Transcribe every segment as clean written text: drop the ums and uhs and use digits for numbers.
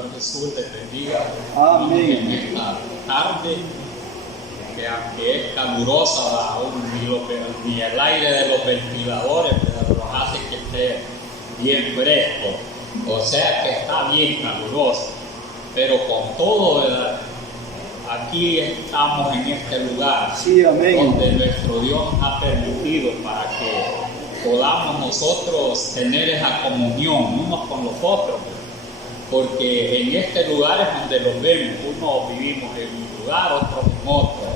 Señor Jesús te bendiga. Amén. En esta tarde, que aunque es calurosa, ni el aire de los ventiladores los hace que esté bien fresco. O sea que está bien caluroso. Pero con todo, ¿verdad? Aquí estamos en este lugar, Sí, amén. donde nuestro Dios ha permitido para que podamos nosotros tener esa comunión unos con los otros, porque en este lugar es donde los vemos, unos vivimos en un lugar, otros en otro,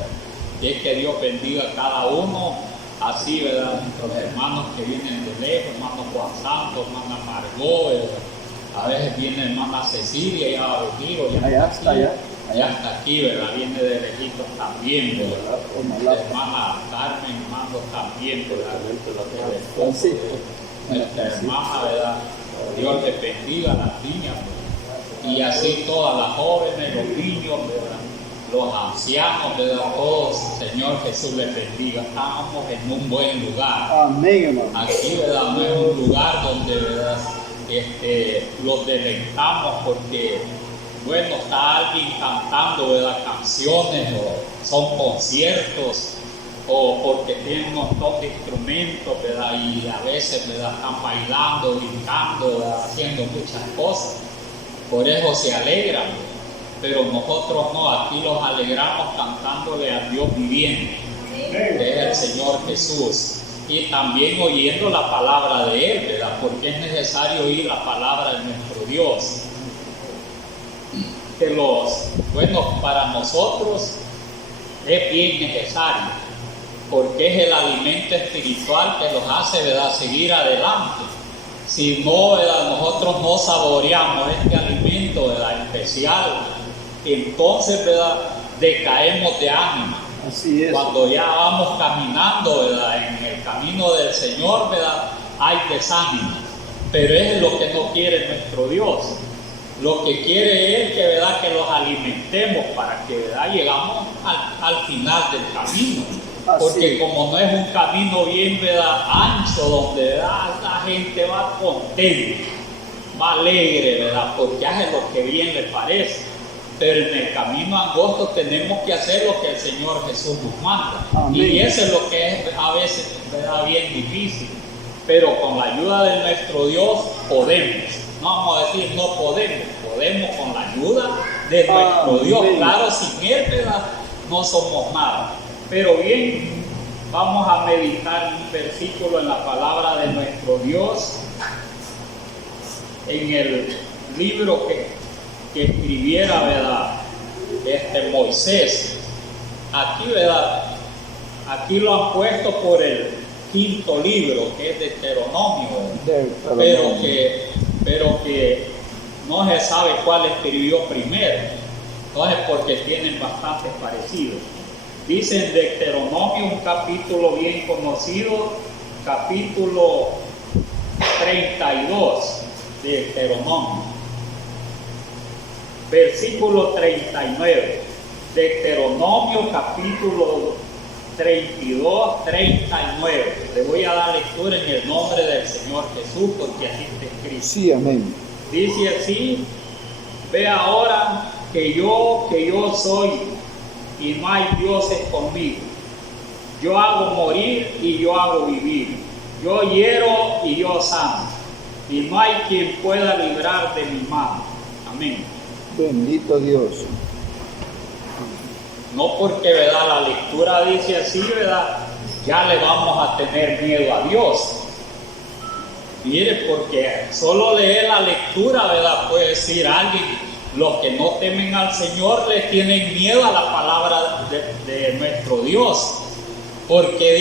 y es que Dios bendiga a cada uno, así, ¿verdad? Nuestros hermanos que vienen de lejos, hermano Juan Santos, hermana Margot, ¿verdad? A veces viene hermana Cecilia, ya va a venir, Allá está, allá. Allá hasta aquí, ¿verdad? Viene de lejitos también, ¿verdad? La hermana Carmen, hermano también, ¿verdad? Nuestra hermana, ¿verdad? Dios les bendiga a las niñas, ¿verdad? Y así todas las jóvenes, los niños, ¿verdad? Los ancianos, ¿verdad? Todos, Señor Jesús les bendiga. Estamos en un buen lugar. Amén, hermano. Aquí, ¿verdad? No es un lugar donde, ¿verdad? Los deleitamos porque, bueno, está alguien cantando, ¿verdad? Canciones, o son conciertos, o porque tienen un montón de instrumentos, ¿verdad? Y a veces, ¿verdad? Están bailando, brincando, ¿verdad? Haciendo muchas cosas. Por eso se alegran, pero nosotros no, aquí los alegramos cantándole a Dios viviente, que es el Señor Jesús. Y también oyendo la palabra de Él, ¿verdad? Porque es necesario oír la palabra de nuestro Dios. Bueno, para nosotros es bien necesario, porque es el alimento espiritual que los hace, ¿verdad?, seguir adelante. Si no, ¿verdad?, nosotros no saboreamos este alimento, ¿verdad?, especial, entonces, ¿verdad?, decaemos de ánimo. Así es. Cuando ya vamos caminando, ¿verdad?, en el camino del Señor, ¿verdad?, hay desánimo. Pero es lo que no quiere nuestro Dios. Lo que quiere es que, ¿verdad?, que los alimentemos para que, ¿verdad?, llegamos al final del camino. Porque como no es un camino bien, ¿verdad?, ancho, donde, ¿verdad?, la gente va contenta, va alegre, ¿verdad?, porque hace lo que bien le parece. Pero en el camino angosto tenemos que hacer lo que el Señor Jesús nos manda. Amén. Y eso es lo que es a veces, ¿verdad?, bien difícil. Pero con la ayuda de nuestro Dios podemos. No vamos a decir no podemos, podemos con la ayuda de nuestro Dios. Claro, sin Él, ¿verdad?, no somos nada. Pero bien, vamos a meditar un versículo en la palabra de nuestro Dios, en el libro que escribiera, ¿verdad?, Moisés. Aquí, ¿verdad?, aquí lo han puesto por el quinto libro, que es Deuteronomio, pero que no se sabe cuál escribió primero. Entonces, porque tienen bastantes parecidos. Dice en Deuteronomio, un capítulo bien conocido, capítulo 32 de Deuteronomio, versículo 39. Deuteronomio capítulo 32, 39. Le voy a dar lectura en el nombre del Señor Jesús, porque así está escrito. Sí, amén. Dice así: ve ahora que yo soy, y no hay dioses conmigo. Yo hago morir y yo hago vivir. Yo hiero y yo sano. Y no hay quien pueda librar de mi mano. Amén. Bendito Dios. No porque, ¿verdad?, la lectura dice así, ¿verdad?, ya le vamos a tener miedo a Dios. Mire, porque solo leer la lectura, ¿verdad?, puede decir alguien, los que no temen al Señor le tienen miedo a la palabra de nuestro Dios. Porque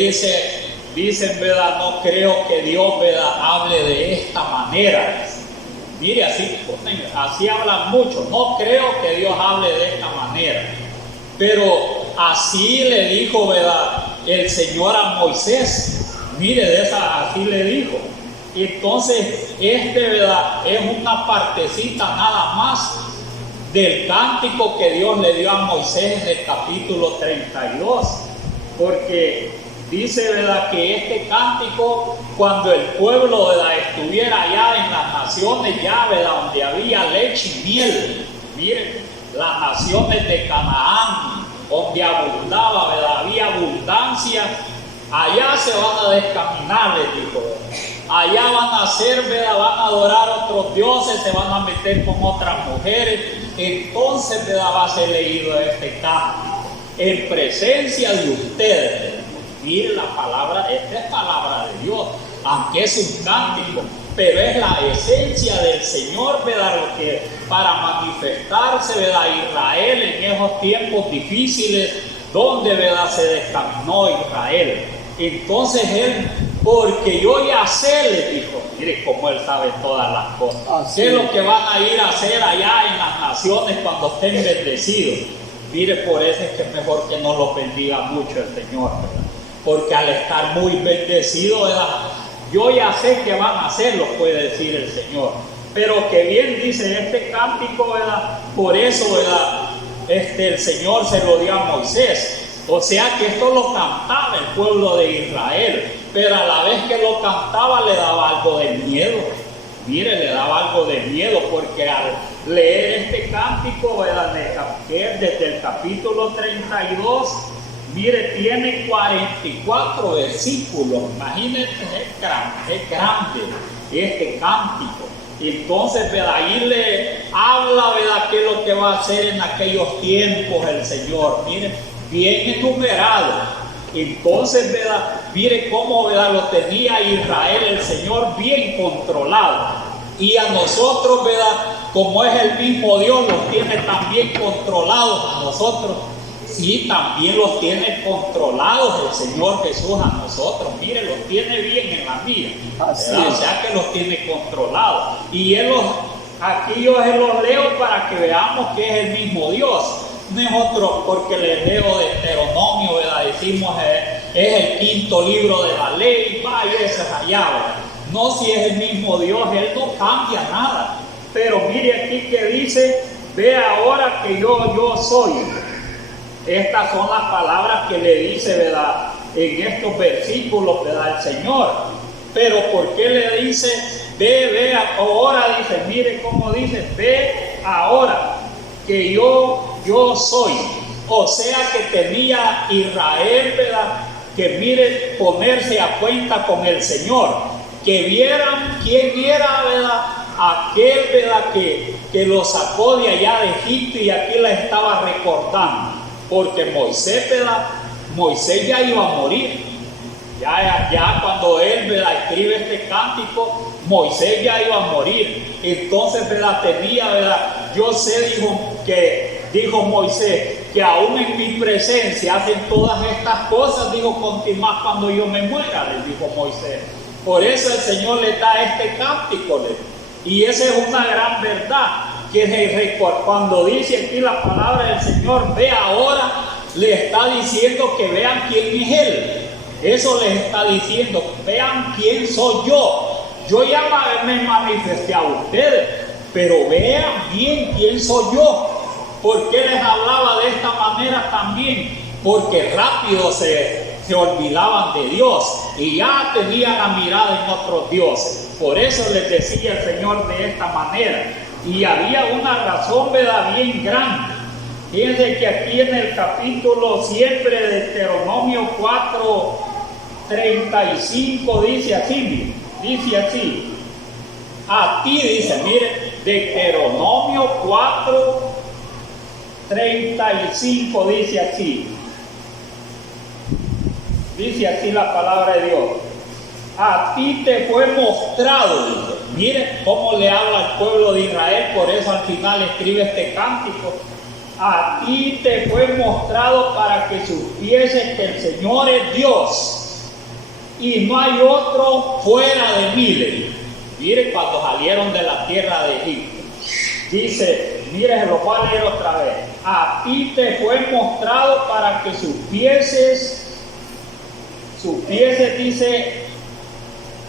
dicen, ¿verdad?, no creo que Dios, ¿verdad?, hable de esta manera. Mire, así hablan muchos. No creo que Dios hable de esta manera. Pero así le dijo, ¿verdad?, el Señor a Moisés. Mire, así le dijo. Entonces, ¿verdad?, es una partecita nada más del cántico que Dios le dio a Moisés en el capítulo 32. Porque dice, ¿verdad?, que este cántico, cuando el pueblo, ¿verdad?, estuviera allá en las naciones ya, ¿verdad?, donde había leche y miel. Miren, las naciones de Canaán, donde abundaba, ¿verdad?, había abundancia. Allá se van a descaminar, les dijo. Allá van a hacer, ¿verdad?, van a adorar a otros dioses, se van a meter con otras mujeres. Entonces, ¿verdad?, va a ser leído este cántico en presencia de ustedes. Miren la palabra, esta es palabra de Dios, aunque es un cántico, pero es la esencia del Señor, ¿verdad?, lo que para manifestarse, ¿verdad?, Israel en esos tiempos difíciles, donde, ¿verdad?, se descaminó Israel. Entonces él, porque yo ya sé, le dijo, mire cómo él sabe todas las cosas. ¿Qué es lo que van a ir a hacer allá en las naciones cuando estén bendecidos? Mire, por eso es que es mejor que no los bendiga mucho el Señor, ¿verdad? Porque al estar muy bendecido, ¿verdad?, yo ya sé que van a hacerlo, puede decir el Señor. Pero que bien dice este cántico, ¿verdad? Por eso, ¿verdad?, el Señor se lo dio a Moisés. O sea que esto lo cantaba el pueblo de Israel, pero a la vez que lo cantaba le daba algo de miedo. Mire, le daba algo de miedo, porque al leer este cántico, ¿verdad?, que es desde el capítulo 32, mire, tiene 44 versículos. Imagínense, es grande este cántico. Entonces, ¿verdad?, ahí le habla, ¿verdad?, qué es lo que va a hacer en aquellos tiempos el Señor. Mire, bien enumerado. Entonces, ¿verdad?, mire cómo, ¿verdad?, lo tenía Israel, el Señor, bien controlado. Y a nosotros, ¿verdad?, como es el mismo Dios, los tiene también controlados a nosotros. Sí, también los tiene controlados el Señor Jesús a nosotros. Mire, los tiene bien en la mira. O sea que los tiene controlados. Y aquí yo se los leo para que veamos que es el mismo Dios. Nosotros, porque les leo de Deuteronomio, ¿verdad?, decimos es el quinto libro de la ley, vaya, ese es allá, ¿verdad? No, si es el mismo Dios, Él no cambia nada. Pero mire aquí que dice, ve ahora que yo soy. Estas son las palabras que le dice, ¿verdad?, en estos versículos, ¿verdad?, el Señor. Pero ¿por qué le dice, ve ahora? Dice, mire cómo dice, ve ahora que yo soy. O sea que tenía Israel, ¿verdad?, que mire, ponerse a cuenta con el Señor, que vieran quién era, ¿verdad?, aquel, ¿verdad?, que lo sacó de allá de Egipto, y aquí la estaba recordando. Porque Moisés, ¿verdad?, Moisés ya iba a morir. Ya cuando él, ¿verdad?, escribe este cántico, Moisés ya iba a morir. Entonces, ¿verdad?, tenía, ¿verdad?, yo sé, dijo Moisés, que aún en mi presencia hacen todas estas cosas, dijo, más cuando yo me muera, le dijo Moisés. Por eso el Señor le da este cántico, y esa es una gran verdad, que cuando dice aquí la palabra del Señor, ve ahora, le está diciendo que vean quién es Él. Eso les está diciendo, vean quién soy yo. Yo ya me manifesté a ustedes, pero vean bien quién soy yo. ¿Por qué les hablaba de esta manera también? Porque rápido se olvidaban de Dios y ya tenían la mirada en otros dioses. Por eso les decía el Señor de esta manera. Y había una razón, ¿verdad?, bien grande. Fíjense que aquí en el capítulo siempre de Deuteronomio 4:35 dice así, a ti dice, mire, Deuteronomio 4:35 dice así la palabra de Dios. A ti te fue mostrado, dice. Mire cómo le habla al pueblo de Israel, por eso al final escribe este cántico. A ti te fue mostrado para que supieses que el Señor es Dios y no hay otro fuera de mí. Mire cuando salieron de la tierra de Egipto. Dice, mire, se lo voy a leer otra vez. A ti te fue mostrado para que supieses, dice,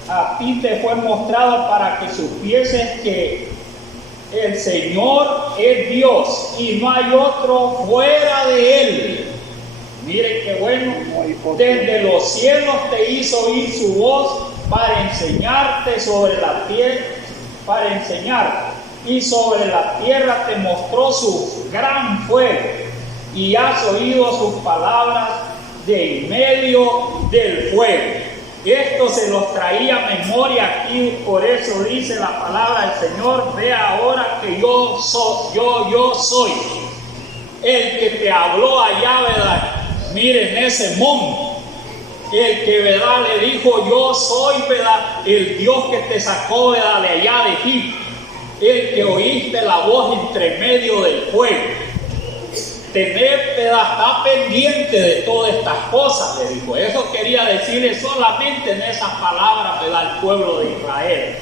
a ti te fue mostrado para que supieses que el Señor es Dios y no hay otro fuera de Él. Mire qué bueno. Desde los cielos te hizo oír su voz para enseñarte sobre la tierra, para enseñarte. Y sobre la tierra te mostró su gran fuego, y has oído sus palabras de en medio del fuego. Esto se los traía a memoria aquí, por eso dice la palabra del Señor: ve ahora que yo soy el que te habló allá, ¿verdad? Miren ese monte, el que, ¿verdad?, le dijo: yo soy, ¿verdad?, el Dios que te sacó, ¿verdad?, de allá de Egipto, el que oíste la voz entre medio del fuego. Tener, ¿verdad?, está pendiente de todas estas cosas, le dijo. Eso quería decirle solamente en esas palabras, ¿verdad?, al pueblo de Israel.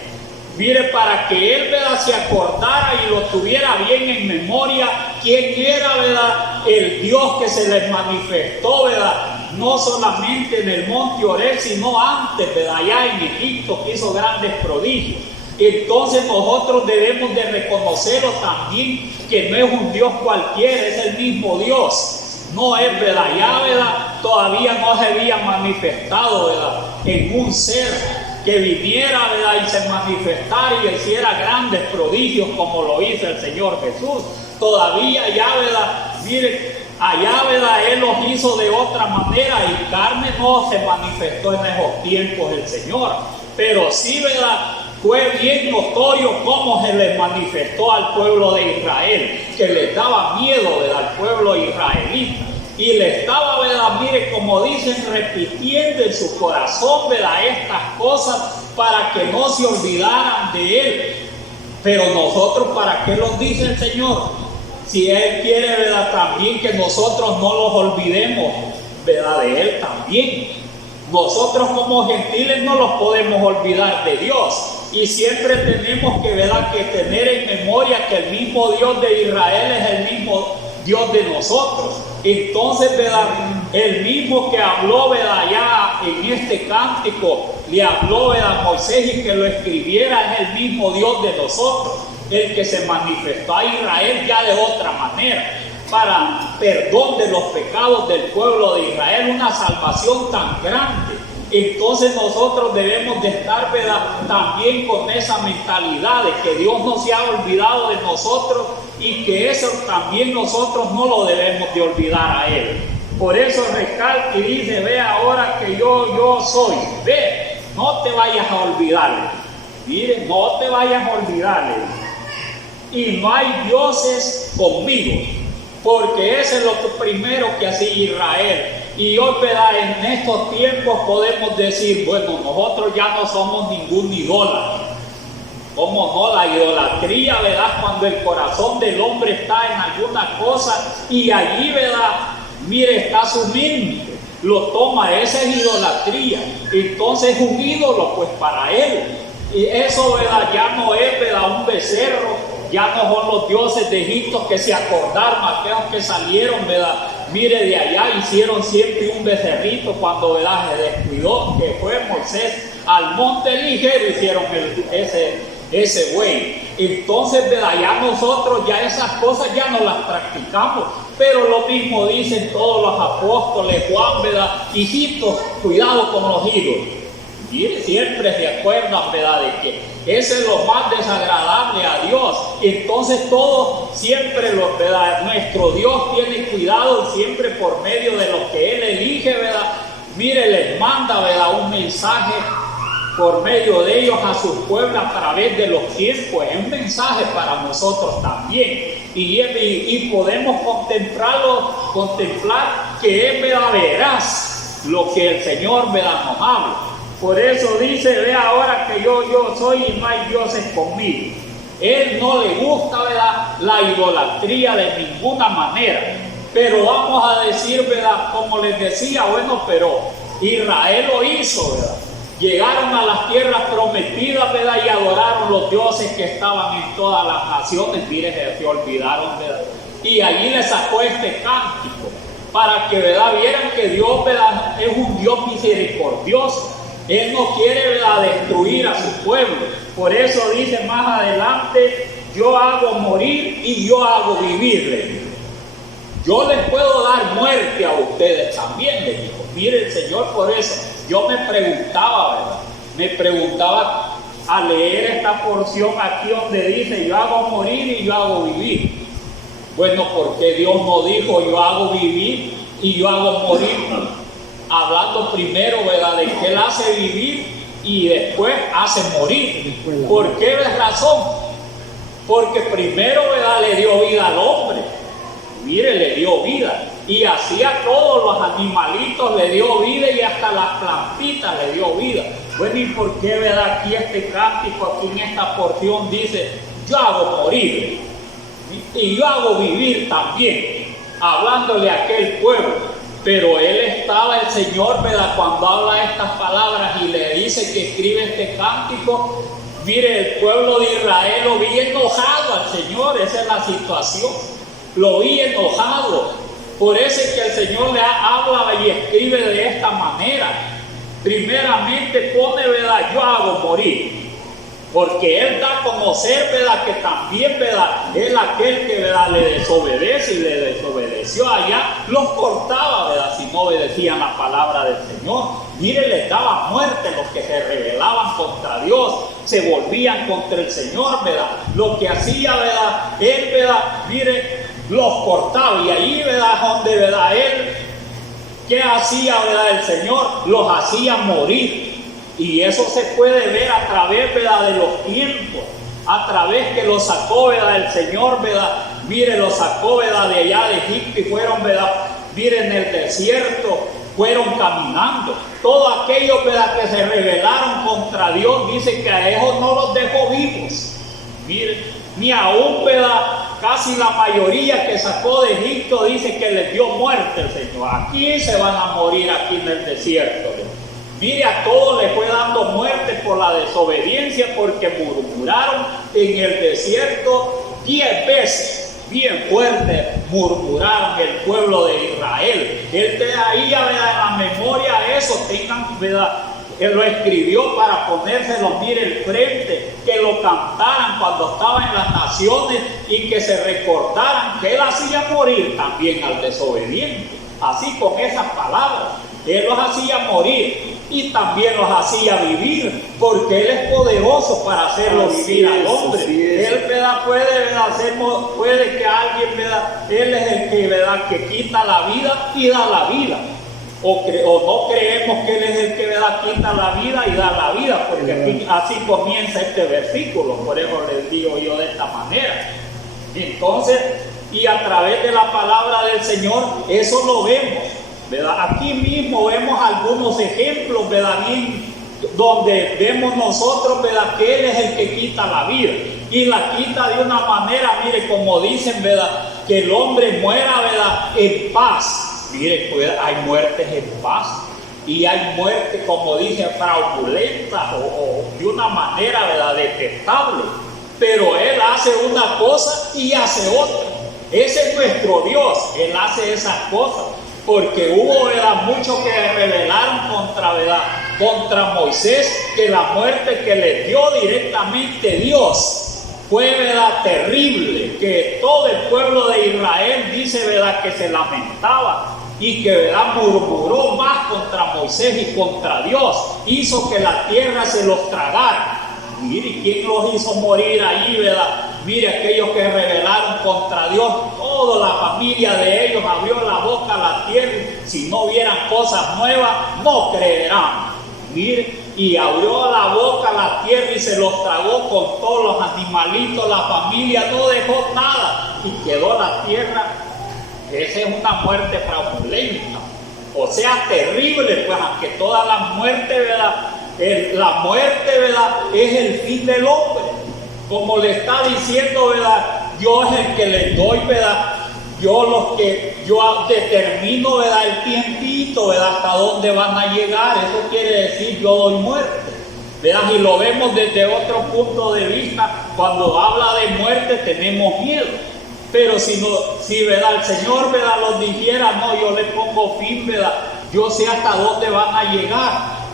Mire, para que él, ¿verdad?, se acordara y lo tuviera bien en memoria, quién era, ¿verdad?, el Dios que se les manifestó, ¿verdad?, no solamente en el monte Oreb, sino antes, ¿verdad?, allá en Egipto, que hizo grandes prodigios. Entonces nosotros debemos de reconocerlo también, que no es un Dios cualquiera, es el mismo Dios. No es, ¿verdad?, ya, ¿verdad?, todavía no se había manifestado, ¿verdad?, en un ser que viniera, ¿verdad?, y se manifestara y hiciera grandes prodigios como lo hizo el Señor Jesús. Todavía ya, ¿verdad?, mire, allá, ¿verdad?, Él los hizo de otra manera, y carne no se manifestó en esos tiempos el Señor. Pero sí, ¿verdad?, fue bien notorio cómo se les manifestó al pueblo de Israel, que les daba miedo, ¿verdad?, al pueblo israelita. Y le estaba, ¿verdad?, mire, como dicen, repitiendo en su corazón, ¿verdad?, estas cosas para que no se olvidaran de Él. Pero nosotros, ¿para qué los dice el Señor? Si Él quiere, ¿verdad?, también que nosotros no los olvidemos, ¿verdad?, de Él también. Nosotros como gentiles no los podemos olvidar de Dios. Y siempre tenemos que, ¿verdad?, que tener en memoria que el mismo Dios de Israel es el mismo Dios de nosotros. Entonces, ¿verdad?, el mismo que habló, ¿verdad?, ya en este cántico, le habló, ¿verdad?, a Moisés, y que lo escribiera, es el mismo Dios de nosotros, el que se manifestó a Israel ya de otra manera, para perdón de los pecados del pueblo de Israel, una salvación tan grande. Entonces nosotros debemos de estar, ¿verdad?, también con esa mentalidad de que Dios no se ha olvidado de nosotros, y que eso también nosotros no lo debemos de olvidar a Él. Por eso recalca y dice: ve ahora que yo soy. Ve, no te vayas a olvidarle. Mire, no te vayas a olvidarle. Y no hay dioses conmigo, porque eso es lo primero que hacía Israel. Y hoy, ¿verdad?, en estos tiempos podemos decir: bueno, nosotros ya no somos ningún idólatra. ¿Cómo no? La idolatría, ¿verdad?, cuando el corazón del hombre está en alguna cosa y allí, ¿verdad?, mire, está su mente, lo toma, esa es idolatría. Entonces es un ídolo, pues, para él. Y eso, ¿verdad?, ya no es, ¿verdad?, un becerro, ya no son los dioses de Egipto que se acordaron, aquellos que salieron, ¿verdad?, mire, de allá hicieron siempre un becerrito cuando, ¿verdad?, se descuidó, que fue Moisés al monte ligero, hicieron ese buey. Entonces, ¿verdad?, ya nosotros ya esas cosas ya no las practicamos, pero lo mismo dicen todos los apóstoles, Juan, ¿verdad?, hijitos, cuidado con los ídolos. Y siempre se acuerdan, ¿verdad?, de que eso es lo más desagradable a Dios. Entonces todos siempre, ¿verdad?, nuestro Dios tiene cuidado, y siempre por medio de lo que Él elige, ¿verdad?, mire, les manda, ¿verdad?, un mensaje por medio de ellos a sus pueblos a través de los tiempos. Es un mensaje para nosotros también. Y podemos contemplar que es, ¿verdad?, veraz lo que el Señor, ¿verdad?, nos habla. Por eso dice: ve ahora que yo soy, y no hay dioses conmigo. Él no le gusta, ¿verdad?, la idolatría de ninguna manera. Pero vamos a decir, ¿verdad?, como les decía, bueno, pero Israel lo hizo, ¿verdad? Llegaron a las tierras prometidas, ¿verdad?, y adoraron los dioses que estaban en todas las naciones. Mire, se olvidaron, ¿verdad? Y allí les sacó este cántico para que, ¿verdad?, vieran que Dios, ¿verdad?, es un Dios misericordioso. Él no quiere, ¿verdad?, destruir a su pueblo. Por eso dice más adelante: yo hago morir y yo hago vivir. yo les puedo dar muerte a ustedes también, le dijo. Mire el Señor, por eso yo me preguntaba, ¿verdad? Me preguntaba al leer esta porción aquí donde dice, yo hago morir y yo hago vivir. Bueno, porque Dios no dijo, yo hago vivir y yo hago morir, hablando primero, ¿verdad?, de que Él hace vivir y después hace morir. ¿Por qué razón? Porque primero, ¿verdad?, le dio vida al hombre. Mire, le dio vida. Y así a todos los animalitos le dio vida y hasta las plantitas le dio vida. Bueno, ¿y por qué, verdad, aquí este cántico, aquí en esta porción dice, yo hago morir y yo hago vivir también? Hablándole a aquel pueblo. Pero él estaba, el Señor, ¿verdad?, cuando habla estas palabras y le dice que escribe este cántico, mire, el pueblo de Israel lo vi enojado al Señor, esa es la situación, lo vi enojado. Por eso es que el Señor le habla y escribe de esta manera. Primeramente pone, ¿verdad?, yo hago morir. Porque Él da a conocer, ¿verdad?, que también, ¿verdad?, Él aquel que, ¿verdad?, le desobedece y le desobedeció allá, los cortaba, ¿verdad?, si no obedecían la palabra del Señor. Mire, les daba muerte los que se rebelaban contra Dios, se volvían contra el Señor, ¿verdad? Lo que hacía, ¿verdad?, Él, ¿verdad?, mire, los cortaba. Y ahí, ¿verdad?, donde, ¿verdad?, Él, ¿qué hacía, verdad?, el Señor? Los hacía morir. Y eso se puede ver a través, ¿verdad?, de los tiempos, a través que los sacó, ¿verdad?, el Señor, ¿verdad? Mire, los sacó, ¿verdad?, de allá de Egipto y fueron, ¿verdad?, mire, en el desierto, fueron caminando. Todos aquellos, ¿verdad?, que se rebelaron contra Dios, dice que a ellos no los dejó vivos. Mire, ni aún, ¿verdad?, casi la mayoría que sacó de Egipto dice que les dio muerte el Señor. Aquí se van a morir, aquí en el desierto, ¿verdad? Mire, a todos les fue dando muerte por la desobediencia, porque murmuraron en el desierto 10 veces, bien fuerte, murmuraron el pueblo de Israel. Él te ahí, ¿verdad?, en la memoria eso, tengan, ¿verdad?, Él lo escribió para ponérselo, mire, el frente, que lo cantaran cuando estaban en las naciones y que se recordaran que Él hacía morir también al desobediente. Así, con esas palabras, Él los hacía morir y también los hacía vivir, porque Él es poderoso para hacerlo vivir al hombre. Él, ¿verdad?, puede que alguien, ¿verdad?, Él es el que, ¿verdad?, que quita la vida y da la vida. O no creemos que Él es el que, ¿verdad?, quita la vida y da la vida, porque aquí, así comienza este versículo, por eso les digo yo de esta manera. Entonces, y a través de la palabra del Señor, eso lo vemos, ¿verdad? Aquí mismo vemos algunos ejemplos, ¿verdad?, bien, donde vemos nosotros, ¿verdad?, que Él es el que quita la vida y la quita de una manera, mire, como dicen, ¿verdad?, que el hombre muera, ¿verdad?, en paz. Mire, pues hay muertes en paz y hay muertes, como dije, fraudulentas o de una manera, ¿verdad?, detestable. Pero Él hace una cosa y hace otra. Ese es nuestro Dios. Él hace esas cosas. Porque hubo, ¿verdad?, muchos que rebelaron contra, ¿verdad?, contra Moisés, que la muerte que le dio directamente Dios fue, ¿verdad?, terrible, que todo el pueblo de Israel dice, ¿verdad?, que se lamentaba y que, ¿verdad?, murmuró más contra Moisés y contra Dios, hizo que la tierra se los tragara. Mire, ¿quién los hizo morir ahí, verdad? Mire, aquellos que rebelaron contra Dios, toda la familia de ellos abrió la boca a la tierra. Si no vieran cosas nuevas, no creerán. Mire, y abrió la boca a la tierra y se los tragó con todos los animalitos. La familia no dejó nada y quedó la tierra. Esa es una muerte fraudulenta, o sea, terrible, pues, aunque todas las muertes, ¿verdad?, la muerte, ¿verdad?, es el fin del hombre. Como le está diciendo, ¿verdad?, yo es el que les doy, ¿verdad?, yo determino, ¿verdad?, el tiempito, ¿verdad?, hasta dónde van a llegar. Eso quiere decir, yo doy muerte, ¿verdad? Y lo vemos desde otro punto de vista. Cuando habla de muerte tenemos miedo. Pero si ¿verdad?, el Señor, ¿verdad?, los dijera, no, yo le pongo fin, ¿verdad?, yo sé hasta dónde van a llegar,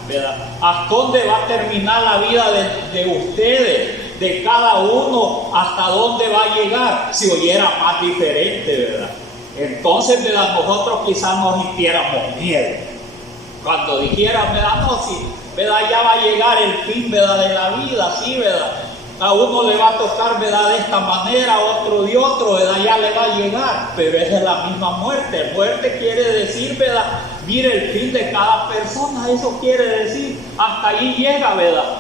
¿verdad?, hasta dónde va a terminar la vida de ustedes, de cada uno, hasta dónde va a llegar, si oyera más diferente, ¿verdad? Entonces, ¿verdad? Nosotros quizás nos sintiéramos miedo. Cuando dijéramos, ¿verdad? No, sí, ¿verdad? Ya va a llegar el fin, ¿verdad? De la vida, sí, ¿verdad? A uno le va a tocar, ¿verdad? De esta manera, a otro de otro, ¿verdad? Ya le va a llegar, pero esa es la misma muerte. Muerte quiere decir, ¿verdad? Mire el fin de cada persona, eso quiere decir, hasta ahí llega, ¿verdad?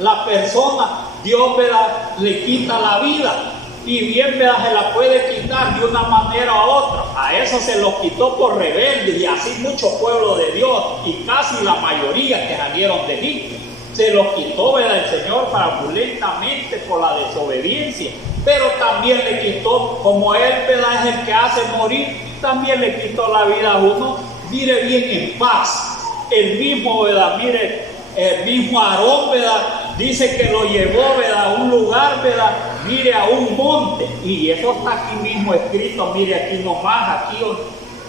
La persona, Dios, ¿verdad? Le quita la vida. Y bien, ¿verdad? Se la puede quitar de una manera a otra. A eso se lo quitó por rebelde, y así mucho pueblo de Dios, y casi la mayoría que salieron de Egipto. Se lo quitó, ¿verdad? El Señor fraudulentamente por la desobediencia. Pero también le quitó, como Él, ¿verdad? Es el que hace morir, también le quitó la vida a uno. Mire bien en paz. El mismo, ¿verdad? Mire, el mismo Aarón, ¿verdad? Dice que lo llevó, ¿verdad? A un lugar, ¿verdad? Mire, a un monte. Y eso está aquí mismo escrito, mire aquí nomás,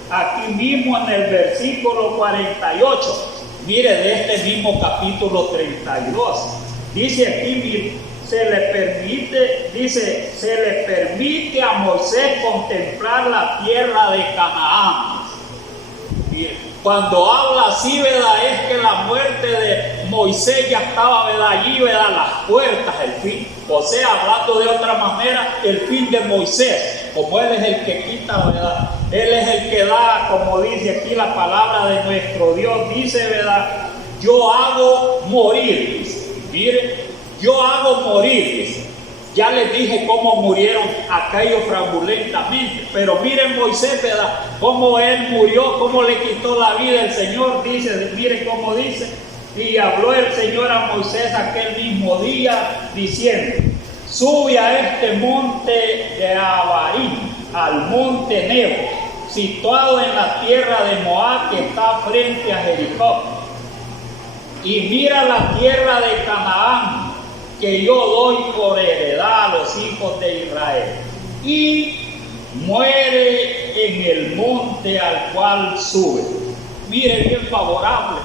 aquí mismo en el versículo 48. Mire, de este mismo capítulo 32. Dice aquí, mire, se le permite a Moisés contemplar la tierra de Canaán. Mire, cuando habla así, ¿verdad? Es que la muerte de Moisés ya estaba, ¿verdad? Allí, ¿verdad? Las puertas, el fin. O sea, hablando de otra manera, el fin de Moisés. Como Él es el que quita, ¿verdad? Él es el que da, como dice aquí la palabra de nuestro Dios. Dice, ¿verdad? Yo hago morir, dice. Mire, yo hago morir, dice. Ya les dije cómo murieron aquellos fraudulentamente, pero miren Moisés, ¿verdad? Cómo él murió, cómo le quitó la vida el Señor, dice, miren cómo dice. Y habló el Señor a Moisés aquel mismo día, diciendo, sube a este monte de Abarim, al monte Nebo, situado en la tierra de Moab, que está frente a Jericó. Y mira la tierra de Canaán, que yo doy por heredad a los hijos de Israel, y muere en el monte al cual sube. Mire, bien favorable.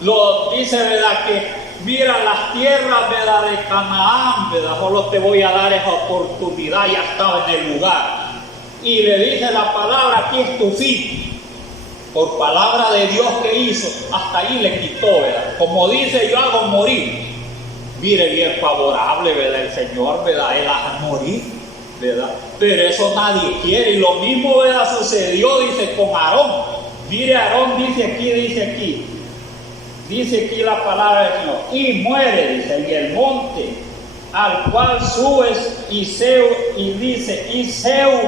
Lo dice, ¿verdad? Que mira las tierras, ¿verdad? De Canaán, ¿verdad? Solo te voy a dar esa oportunidad, ya estaba en el lugar. Y le dice la palabra, aquí es tu fin. Por palabra de Dios que hizo, hasta ahí le quitó, ¿verdad? Como dice, yo hago morir. Mire, bien favorable, ¿verdad? El Señor, ¿verdad? Él hace morir, ¿verdad? Pero eso nadie quiere. Y lo mismo, ¿verdad? Sucedió, dice, con Aarón. Mire, Aarón dice aquí. Dice aquí la palabra del Señor. Y muere, dice, en el monte al cual subes y sé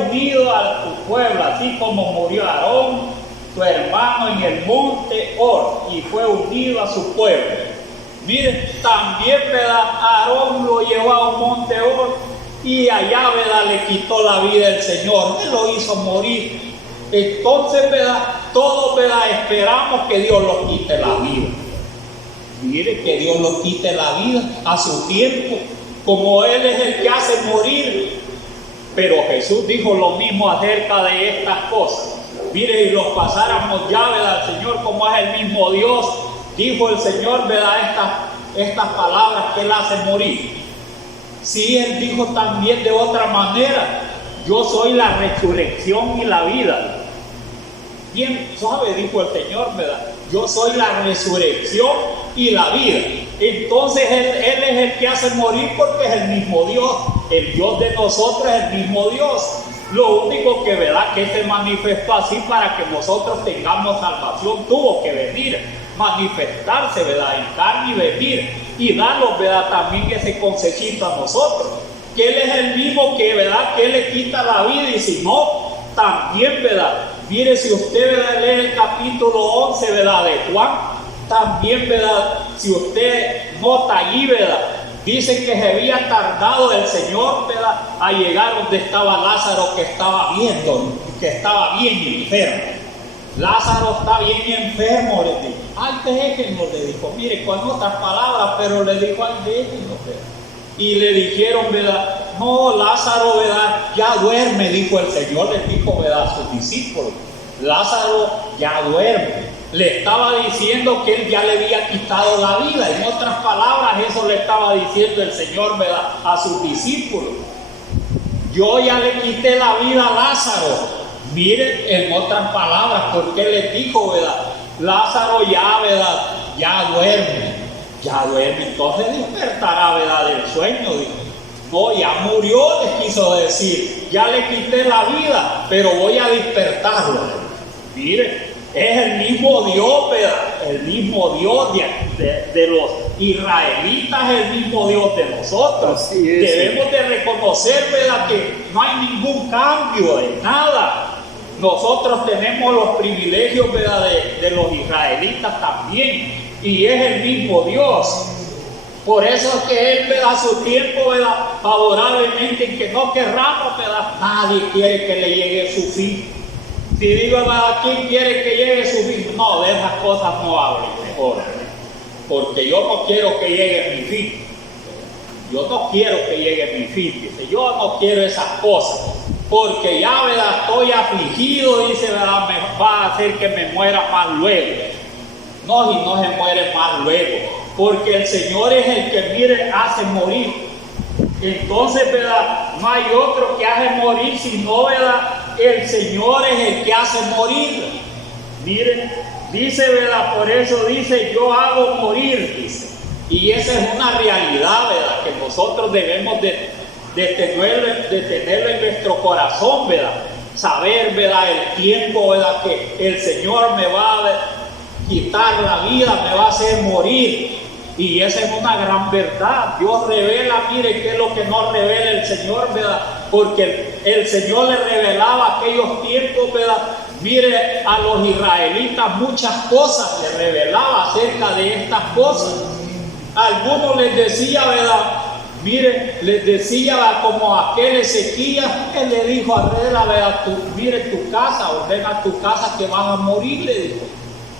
unido a tu pueblo, así como murió Aarón, tu hermano, en el monte Hor, y fue unido a su pueblo. Miren, también, ¿verdad? Aarón lo llevó a un monte Hor y allá, ¿verdad? Le quitó la vida el Señor, Él lo hizo morir. Entonces, ¿verdad? Todos, ¿verdad? Esperamos que Dios lo quite la vida. Mire, que Dios lo quite la vida a su tiempo, como Él es el que hace morir. Pero Jesús dijo lo mismo acerca de estas cosas. Mire, y los pasáramos ya, ¿verdad? El Señor, como es el mismo Dios, dijo el Señor, ¿verdad? Estas palabras que Él hace morir. Sí, Él dijo también de otra manera, yo soy la resurrección y la vida. Bien suave, dijo el Señor, ¿verdad? Yo soy la resurrección y la vida. Entonces Él es el que hace morir, porque es el mismo Dios. El Dios de nosotros es el mismo Dios. Lo único que, ¿verdad? Que se manifestó así para que nosotros tengamos salvación, tuvo que venir, manifestarse, ¿verdad? En carne y venir y darnos, ¿verdad? También ese consejito a nosotros, que Él es el mismo que, ¿verdad? Que Él le quita la vida, y si no, también, ¿verdad? Mire, si usted, ¿verdad? Lee el capítulo 11, ¿verdad? De Juan, también, ¿verdad? Si usted nota allí, ¿verdad? Dice que se había tardado el Señor, ¿verdad? A llegar donde estaba Lázaro, que estaba bien enfermo. Lázaro está bien enfermo, le dijo. Ay, déjenos, le dijo. Mire, con otras palabras, pero le dijo, ay, déjenos, ¿verdad? Y le dijeron, ¿verdad? No, Lázaro, ¿verdad? Ya duerme, dijo el Señor, les dijo, ¿verdad? A sus discípulos. Lázaro ya duerme. Le estaba diciendo que Él ya le había quitado la vida. En otras palabras, eso le estaba diciendo el Señor, ¿verdad? A sus discípulos. Yo ya le quité la vida a Lázaro. Miren, en otras palabras, porque les dijo, ¿verdad? Lázaro ya, ¿verdad? Ya duerme, entonces despertará, ¿verdad? Del sueño, dijo. No, ya murió, les quiso decir, ya le quité la vida, pero voy a despertarlo. Miren, es el mismo Dios, ¿verdad? El mismo Dios de los israelitas, el mismo Dios de nosotros. Así es. Debemos de reconocer, ¿verdad? Que no hay ningún cambio en nada. Nosotros tenemos los privilegios, ¿verdad? De los israelitas también, y es el mismo Dios. Por eso es que Él, ¿verdad? Su tiempo, ¿verdad? Favorablemente, en que no querramos, ¿verdad? Nadie quiere que le llegue su fin. Si digo, ¿verdad? ¿Quién quiere que llegue su fin? No, de esas cosas no hablen mejor, porque yo no quiero que llegue mi fin. Yo no quiero que llegue mi fin, dice. Yo no quiero esas cosas, porque ya, ¿verdad? Estoy afligido, dice, ¿verdad? Me va a hacer que me muera más luego. No, y no se muere más luego, porque el Señor es el que, mire, hace morir. Entonces, ¿verdad? No hay otro que hace morir, sino, ¿verdad? El Señor es el que hace morir. Miren, dice, ¿verdad? Por eso dice, yo hago morir, dice. Y esa es una realidad, ¿verdad? Que nosotros debemos de tenerlo en nuestro corazón, ¿verdad? Saber, ¿verdad? El tiempo, ¿verdad? Que el Señor me va a quitar la vida, me va a hacer morir. Y esa es una gran verdad. Dios revela, mire, qué es lo que no revela el Señor, ¿verdad? Porque el Señor le revelaba aquellos tiempos, ¿verdad? Mire, a los israelitas muchas cosas le revelaba acerca de estas cosas. Algunos les decía, ¿verdad? Mire, les decía como aquel Ezequías, él le dijo, arregla, ¿verdad? Mire tu casa, ordena tu casa que vas a morir, le dijo.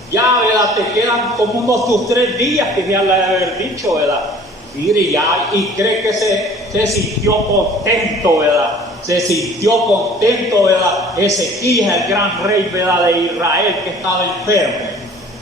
Ya, ¿verdad? Te quedan como unos tus 3 días que ya le haber dicho, ¿verdad? Mire, ya, y cree que se sintió contento, ¿verdad? Se sintió contento, ¿verdad? Ezequías, el gran rey, ¿verdad? De Israel, que estaba enfermo.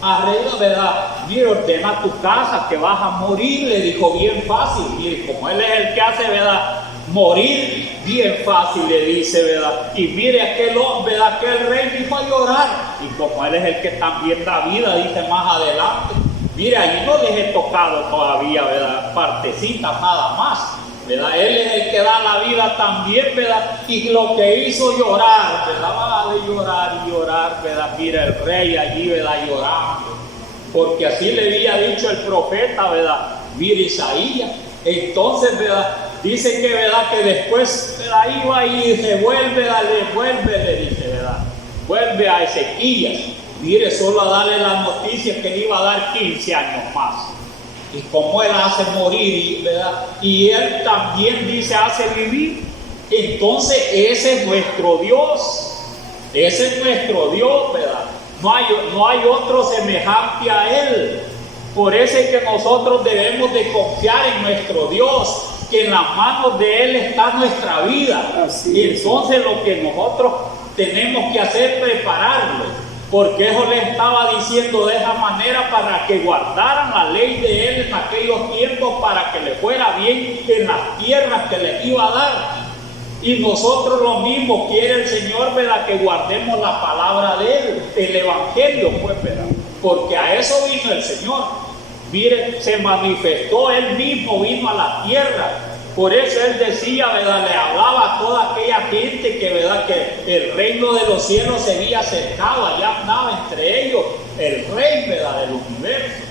Arregla, ¿verdad? Mire, ordena tu casa que vas a morir, le dijo, bien fácil. Mire, como él es el que hace, ¿verdad? Morir, bien fácil, le dice, ¿verdad? Y mire, aquel hombre, ¿verdad? Aquel rey dijo a llorar. Y como él es el que también da vida, dice más adelante. Mire, ahí no les he tocado todavía, ¿verdad? Partecitas nada más, ¿verdad? Él es el que da la vida también, ¿verdad? Y lo que hizo llorar, ¿verdad? Va de llorar y llorar, ¿verdad? Mira el rey allí, ¿verdad? Llorando. Porque así le había dicho el profeta, ¿verdad? Mira Isaías. Entonces, ¿verdad? Dice que, ¿verdad? Que después, ¿verdad? Iba y se vuelve, le dice, ¿verdad? Vuelve a Ezequías. Mire, solo a darle la noticia que le iba a dar 15 años más. Y como él hace morir, ¿verdad? Y él también dice, hace vivir. Entonces, ese es nuestro Dios. Ese es nuestro Dios, ¿verdad? No hay otro semejante a Él. Por eso es que nosotros debemos de confiar en nuestro Dios, que en las manos de Él está nuestra vida. Y entonces lo que nosotros tenemos que hacer es prepararlo, porque eso le estaba diciendo de esa manera para que guardaran la ley de Él en aquellos tiempos, para que le fuera bien en las tierras que les iba a dar. Y nosotros lo mismo quiere el Señor, ¿verdad? Que guardemos la palabra de Él, el Evangelio, pues, ¿verdad? Porque a eso vino el Señor. Mire, se manifestó, Él mismo vino a la tierra. Por eso Él decía, ¿verdad? Le hablaba a toda aquella gente que, ¿verdad? Que el reino de los cielos se había acercado, allá andaba entre ellos el Rey, ¿verdad? Del universo.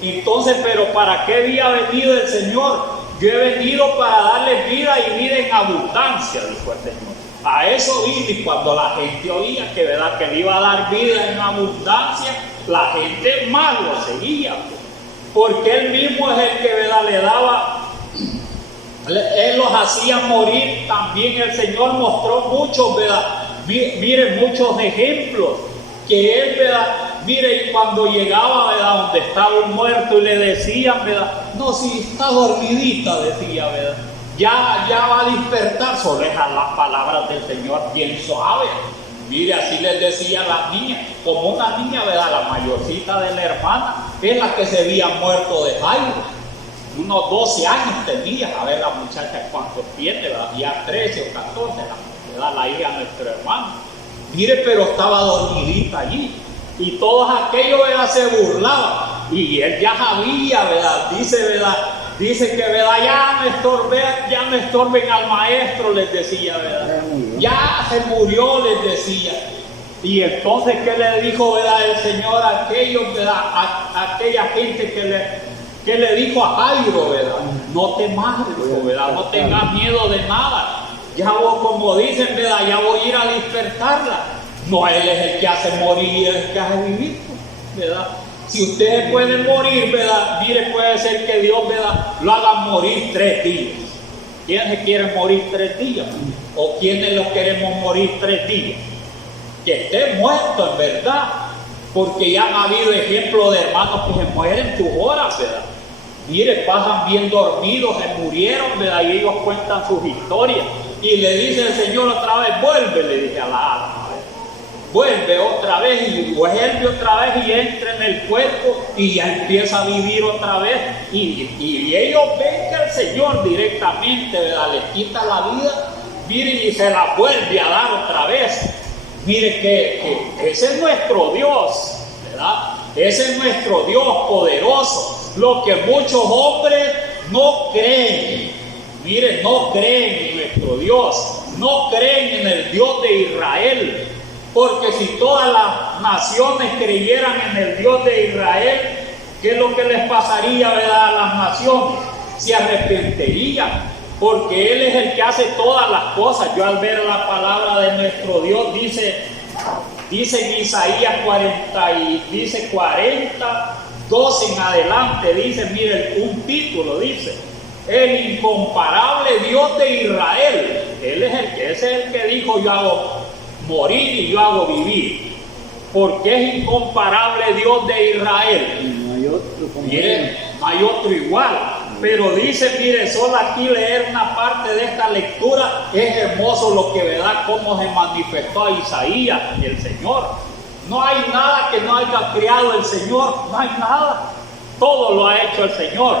Entonces, ¿pero para qué había venido el Señor? Yo he venido para darles vida y vida en abundancia, dijo el Señor. A eso vino, y cuando la gente oía que, ¿verdad? Que le iba a dar vida en abundancia, la gente más lo seguía, porque Él mismo es el que, ¿verdad? Le daba, Él los hacía morir. También el Señor mostró muchos, ¿verdad? Miren, muchos ejemplos que Él, ¿verdad? Mire, cuando llegaba, ¿verdad? Donde estaba un muerto y le decían, ¿verdad? No, si está dormidita, decía, ¿verdad? Ya va a despertar. Solo dejan las palabras del Señor bien suaves. Mire, así les decía a las niñas, como una niña, ¿verdad? La mayorcita de la hermana es la que se había muerto de Jairo. Unos 12 años tenía, a ver la muchacha cuántos tiene, ¿verdad? Ya 13 o 14, ¿verdad? La hija de nuestro hermano. Mire, pero estaba dormidita allí. Y todos aquellos, ¿verdad?, se burlaban. Y él ya sabía, ¿verdad? Dice que, ¿verdad?, ya me estorben al maestro, les decía, ¿verdad? Ya se murió, les decía. Y entonces, ¿qué le dijo, verdad, el Señor a aquellos, verdad, a aquella gente que le dijo a Jairo, verdad? No temas, verdad, no tengas miedo de nada. Ya vos, como dicen, verdad, ya voy a ir a despertarla. No, Él es el que hace morir y el que hace vivir, ¿verdad? Si ustedes pueden morir, ¿verdad? Mire, puede ser que Dios, ¿verdad?, lo haga morir 3 días. ¿Quiénes se quieren morir 3 días? ¿O quiénes los queremos morir 3 días? Que esté muerto en verdad, porque ya han habido ejemplos de hermanos que se mueren sus horas, ¿verdad? Mire, pasan bien dormidos, se murieron, ¿verdad? Y ellos cuentan sus historias. Y le dice el Señor otra vez, vuelve, le dije a la alma. Vuelve otra vez y vuelve otra vez y entra en el cuerpo y ya empieza a vivir otra vez. Y ellos ven que el Señor directamente, ¿verdad?, les quita la vida, mire, y se la vuelve a dar otra vez. Mire que ese es nuestro Dios, ¿verdad? Ese es nuestro Dios poderoso. Lo que muchos hombres no creen. Mire, no creen en nuestro Dios. No creen en el Dios de Israel. Porque si todas las naciones creyeran en el Dios de Israel, ¿qué es lo que les pasaría, verdad, a las naciones? Se arrepentirían. Porque Él es el que hace todas las cosas. Yo al ver la palabra de nuestro Dios, dice en Isaías 40, 12 en adelante, dice, mire, un título, dice, el incomparable Dios de Israel. Él es el que dijo, yo hago morir y yo hago vivir. Porque es incomparable Dios de Israel. No hay otro como Mire, no hay otro igual. Pero dice, mire, solo aquí leer una parte de esta lectura es hermoso lo que, ¿verdad?, cómo se manifestó a Isaías, el Señor. No hay nada que no haya creado el Señor, no hay nada. Todo lo ha hecho el Señor.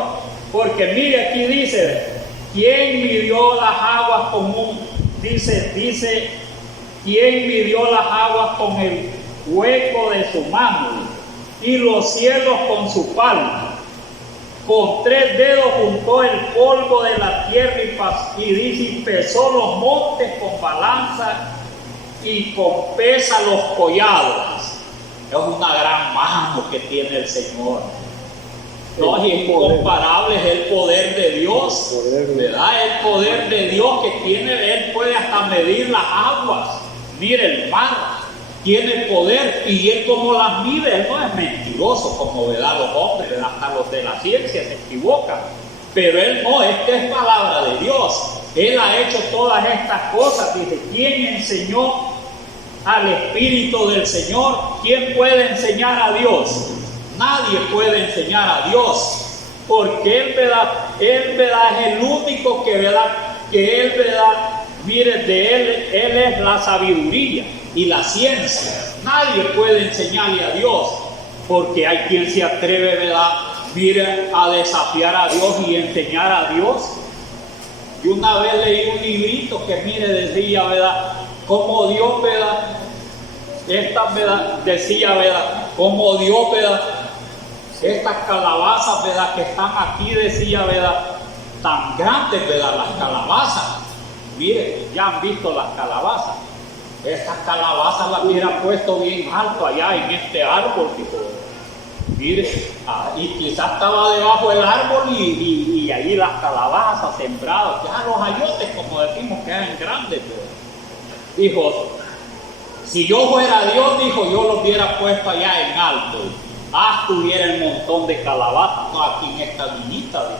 Porque mire, aquí dice, ¿quién midió las aguas con ¿quién midió las aguas con el hueco de su mano? Y los cielos con su palma. Con 3 dedos juntó el polvo de la tierra y dice, y pesó los montes con balanza y con pesa los collados. Es una gran mano que tiene el Señor. No, y es incomparable, es el poder de Dios, ¿verdad? El poder de Dios que tiene, Él puede hasta medir las aguas. Mire, el mar tiene poder y Él como las mide, Él no es mentiroso como, ¿verdad?, los hombres, hasta los de la ciencia se equivocan. Pero Él no, esta es palabra de Dios. Él ha hecho todas estas cosas. Dice, ¿quién enseñó al Espíritu del Señor? ¿Quién puede enseñar a Dios? Nadie puede enseñar a Dios, porque Él, ¿verdad?, es el único que, ¿verdad?, mire, de Él es la sabiduría y la ciencia. Nadie puede enseñarle a Dios, porque hay quien se atreve, ¿verdad?, mire, a desafiar a Dios y enseñar a Dios. Yo una vez leí un librito que, mire, decía, ¿verdad?, cómo Dios, ¿verdad?, decía, ¿verdad?, cómo Dios, ¿verdad?, estas calabazas, ¿verdad?, que están aquí, decía, ¿verdad?, tan grandes, ¿verdad?, las calabazas. Mire, ya han visto las calabazas. Estas calabazas las hubiera puesto bien alto allá en este árbol, tipo. Mire, y quizás estaba debajo del árbol y ahí las calabazas sembradas, ya los ayotes, como decimos, que eran grandes, pero dijo, si yo fuera Dios, dijo, yo los hubiera puesto allá en alto. Tuviera el montón de calabazas, no aquí en esta vinita.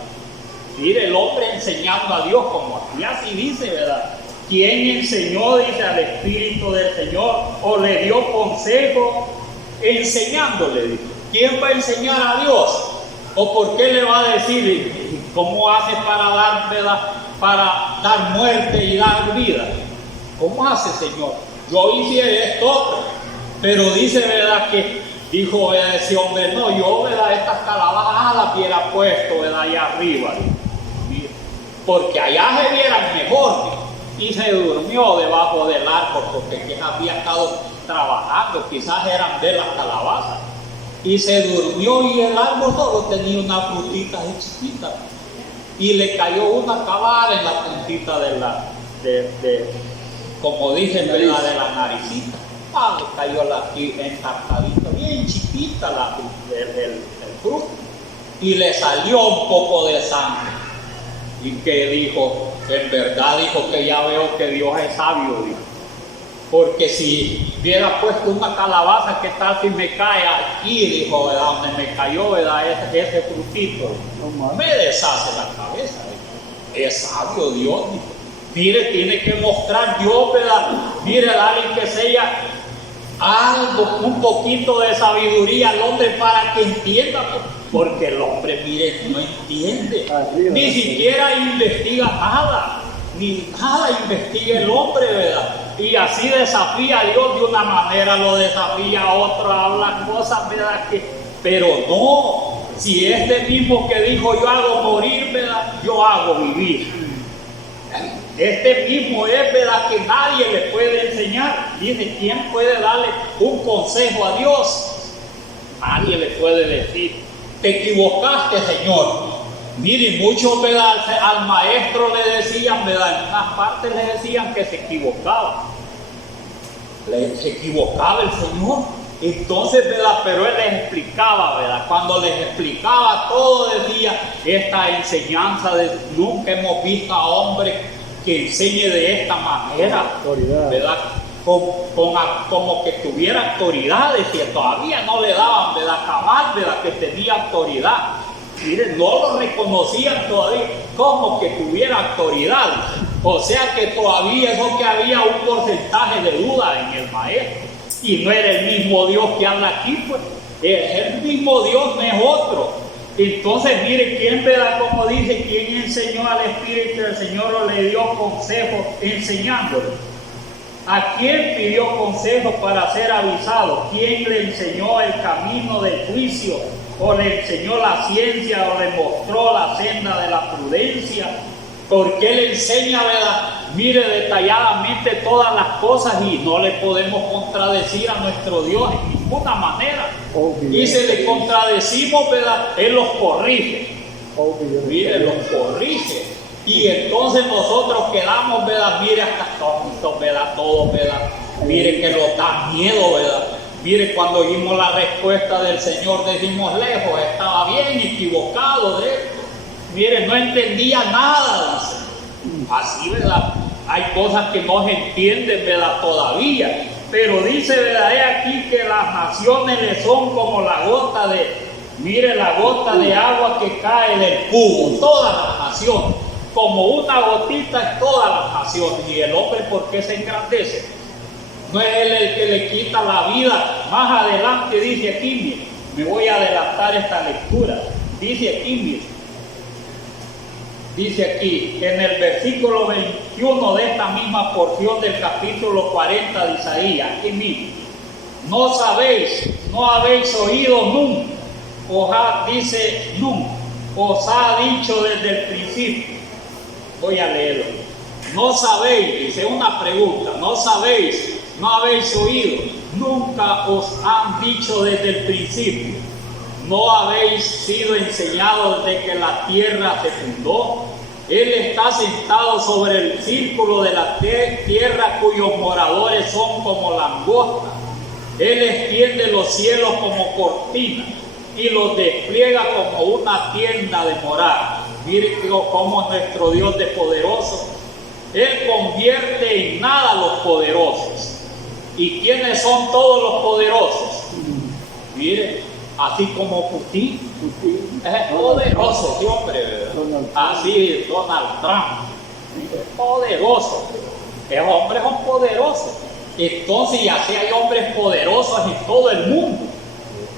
Mire, el hombre enseñando a Dios, como aquí así dice, ¿verdad? ¿Quién enseñó, dice, al Espíritu del Señor? ¿O le dio consejo enseñándole? Dice. ¿Quién va a enseñar a Dios? ¿O por qué le va a decir cómo hace para dar, ¿verdad?, para dar muerte y dar vida? ¿Cómo hace, Señor? Yo hice esto, pero dice, ¿verdad?, que dijo ese hombre, no, yo, ¿verdad?, estas calabazas las hubiera puesto, ¿verdad?, allá arriba, porque allá se vieran mejor, y se durmió debajo del árbol porque que había estado trabajando, quizás eran de las calabazas, y se durmió y el árbol solo tenía una frutita chiquita y le cayó una cabada en la puntita como dicen, ¿verdad? De la naricita. Le cayó aquí encartadita, bien chiquita el fruto, y le salió un poco de sangre. Y que dijo, en verdad dijo que ya veo que Dios es sabio, dijo. Porque si hubiera puesto una calabaza, ¿qué tal si me cae aquí? Dijo, ¿verdad? Donde me cayó, ¿verdad? Ese frutito. Me deshace la cabeza. Dijo. Es sabio Dios, dijo. Mire, tiene que mostrar Dios, ¿verdad? Mire, darle que sea algo, un poquito de sabiduría al hombre para que entienda. Porque el hombre, mire, no entiende. Ni siquiera investiga nada. Ni nada investiga el hombre, ¿verdad? Y así desafía a Dios de una manera, lo desafía a otro, habla cosas, ¿verdad? Pero no, si este mismo que dijo yo hago morir, ¿verdad? Yo hago vivir. Este mismo es, ¿verdad? Que nadie le puede enseñar. Dice, ¿quién puede darle un consejo a Dios? Nadie le puede decir, te equivocaste, Señor. Miren, muchos, ¿verdad? Al maestro le decían, ¿verdad? En unas partes le decían que se equivocaba. Se equivocaba el Señor. Entonces, ¿verdad? Pero Él les explicaba, ¿verdad? Cuando les explicaba todo, decía, esta enseñanza nunca hemos visto a hombre que enseñe de esta manera, ¿verdad? Como que tuviera autoridad, decía, todavía no le daban, ¿verdad? Cabal, ¿verdad? Que tenía autoridad. Miren, no lo reconocían todavía como que tuviera autoridad. O sea que todavía eso que había un porcentaje de duda en el maestro. Y no era el mismo Dios que habla aquí, pues. Es el mismo Dios, no es otro. Entonces, mire, ¿quién, ¿verdad? Como dice, quién enseñó al Espíritu del Señor o le dio consejo enseñándole? ¿A quién pidió consejo para ser avisado? ¿Quién le enseñó el camino del juicio? ¿O le enseñó la ciencia? ¿O le mostró la senda de la prudencia? Porque Él enseña, ¿verdad? Mire detalladamente todas las cosas y no le podemos contradecir a nuestro Dios en ninguna manera. Y si le contradecimos, ¿verdad? Él los corrige. Mire, los corrige. Y entonces nosotros quedamos, ¿verdad? Mire, hasta tontos, ¿verdad? Todos, ¿verdad? Mire que nos da miedo, ¿verdad? Mire, cuando oímos la respuesta del Señor, decimos lejos, estaba bien equivocado de esto. Mire, no entendía nada, dice. Así, ¿verdad? Hay cosas que no se entienden, ¿verdad? Todavía. Pero dice, ¿verdad? He aquí que las naciones le son como la gota de agua que cae del cubo. Todas las naciones. Como una gotita en todas las naciones. Y el hombre, ¿por qué se engrandece? No es él el que le quita la vida. Más adelante dice aquí, mire, me voy a adelantar esta lectura. Dice aquí, mire. Dice aquí, en el versículo 21 de esta misma porción del capítulo 40 de Isaías, aquí mismo. No sabéis, no habéis oído nunca, dice nunca, os ha dicho desde el principio. Voy a leerlo. No sabéis, dice una pregunta, no sabéis, no habéis oído, nunca os han dicho desde el principio. ¿No habéis sido enseñados desde que la tierra se fundó? Él está sentado sobre el círculo de la tierra cuyos moradores son como langostas. Él extiende los cielos como cortina y los despliega como una tienda de morar. Mire cómo nuestro Dios de poderoso. Él convierte en nada a los poderosos. ¿Y quiénes son todos los poderosos? Mire, así como Putin. Es poderoso, este hombre, ¿verdad? Así Donald Trump. Es poderoso. Esos hombres son poderosos. Entonces, y así hay hombres poderosos en todo el mundo.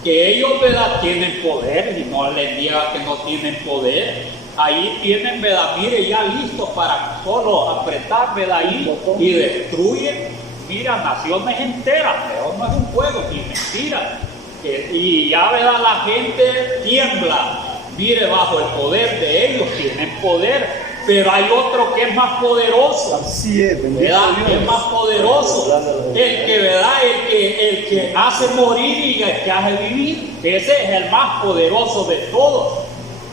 Que ellos, ¿verdad? Tienen poder. Y no les diga que no tienen poder. Ahí tienen, ¿verdad? Mire, ya listos para solo apretar, ¿verdad? Ahí y destruyen, mira, naciones enteras. Pero no es un juego, ni mentira. Y ya, ¿verdad? La gente tiembla, mire, bajo el poder de ellos, tienen poder, pero hay otro que es más poderoso. Así es, bendito ¿Verdad? Dios. Es más poderoso. El que, ¿verdad? El que hace morir y el que hace vivir. Ese es el más poderoso de todos.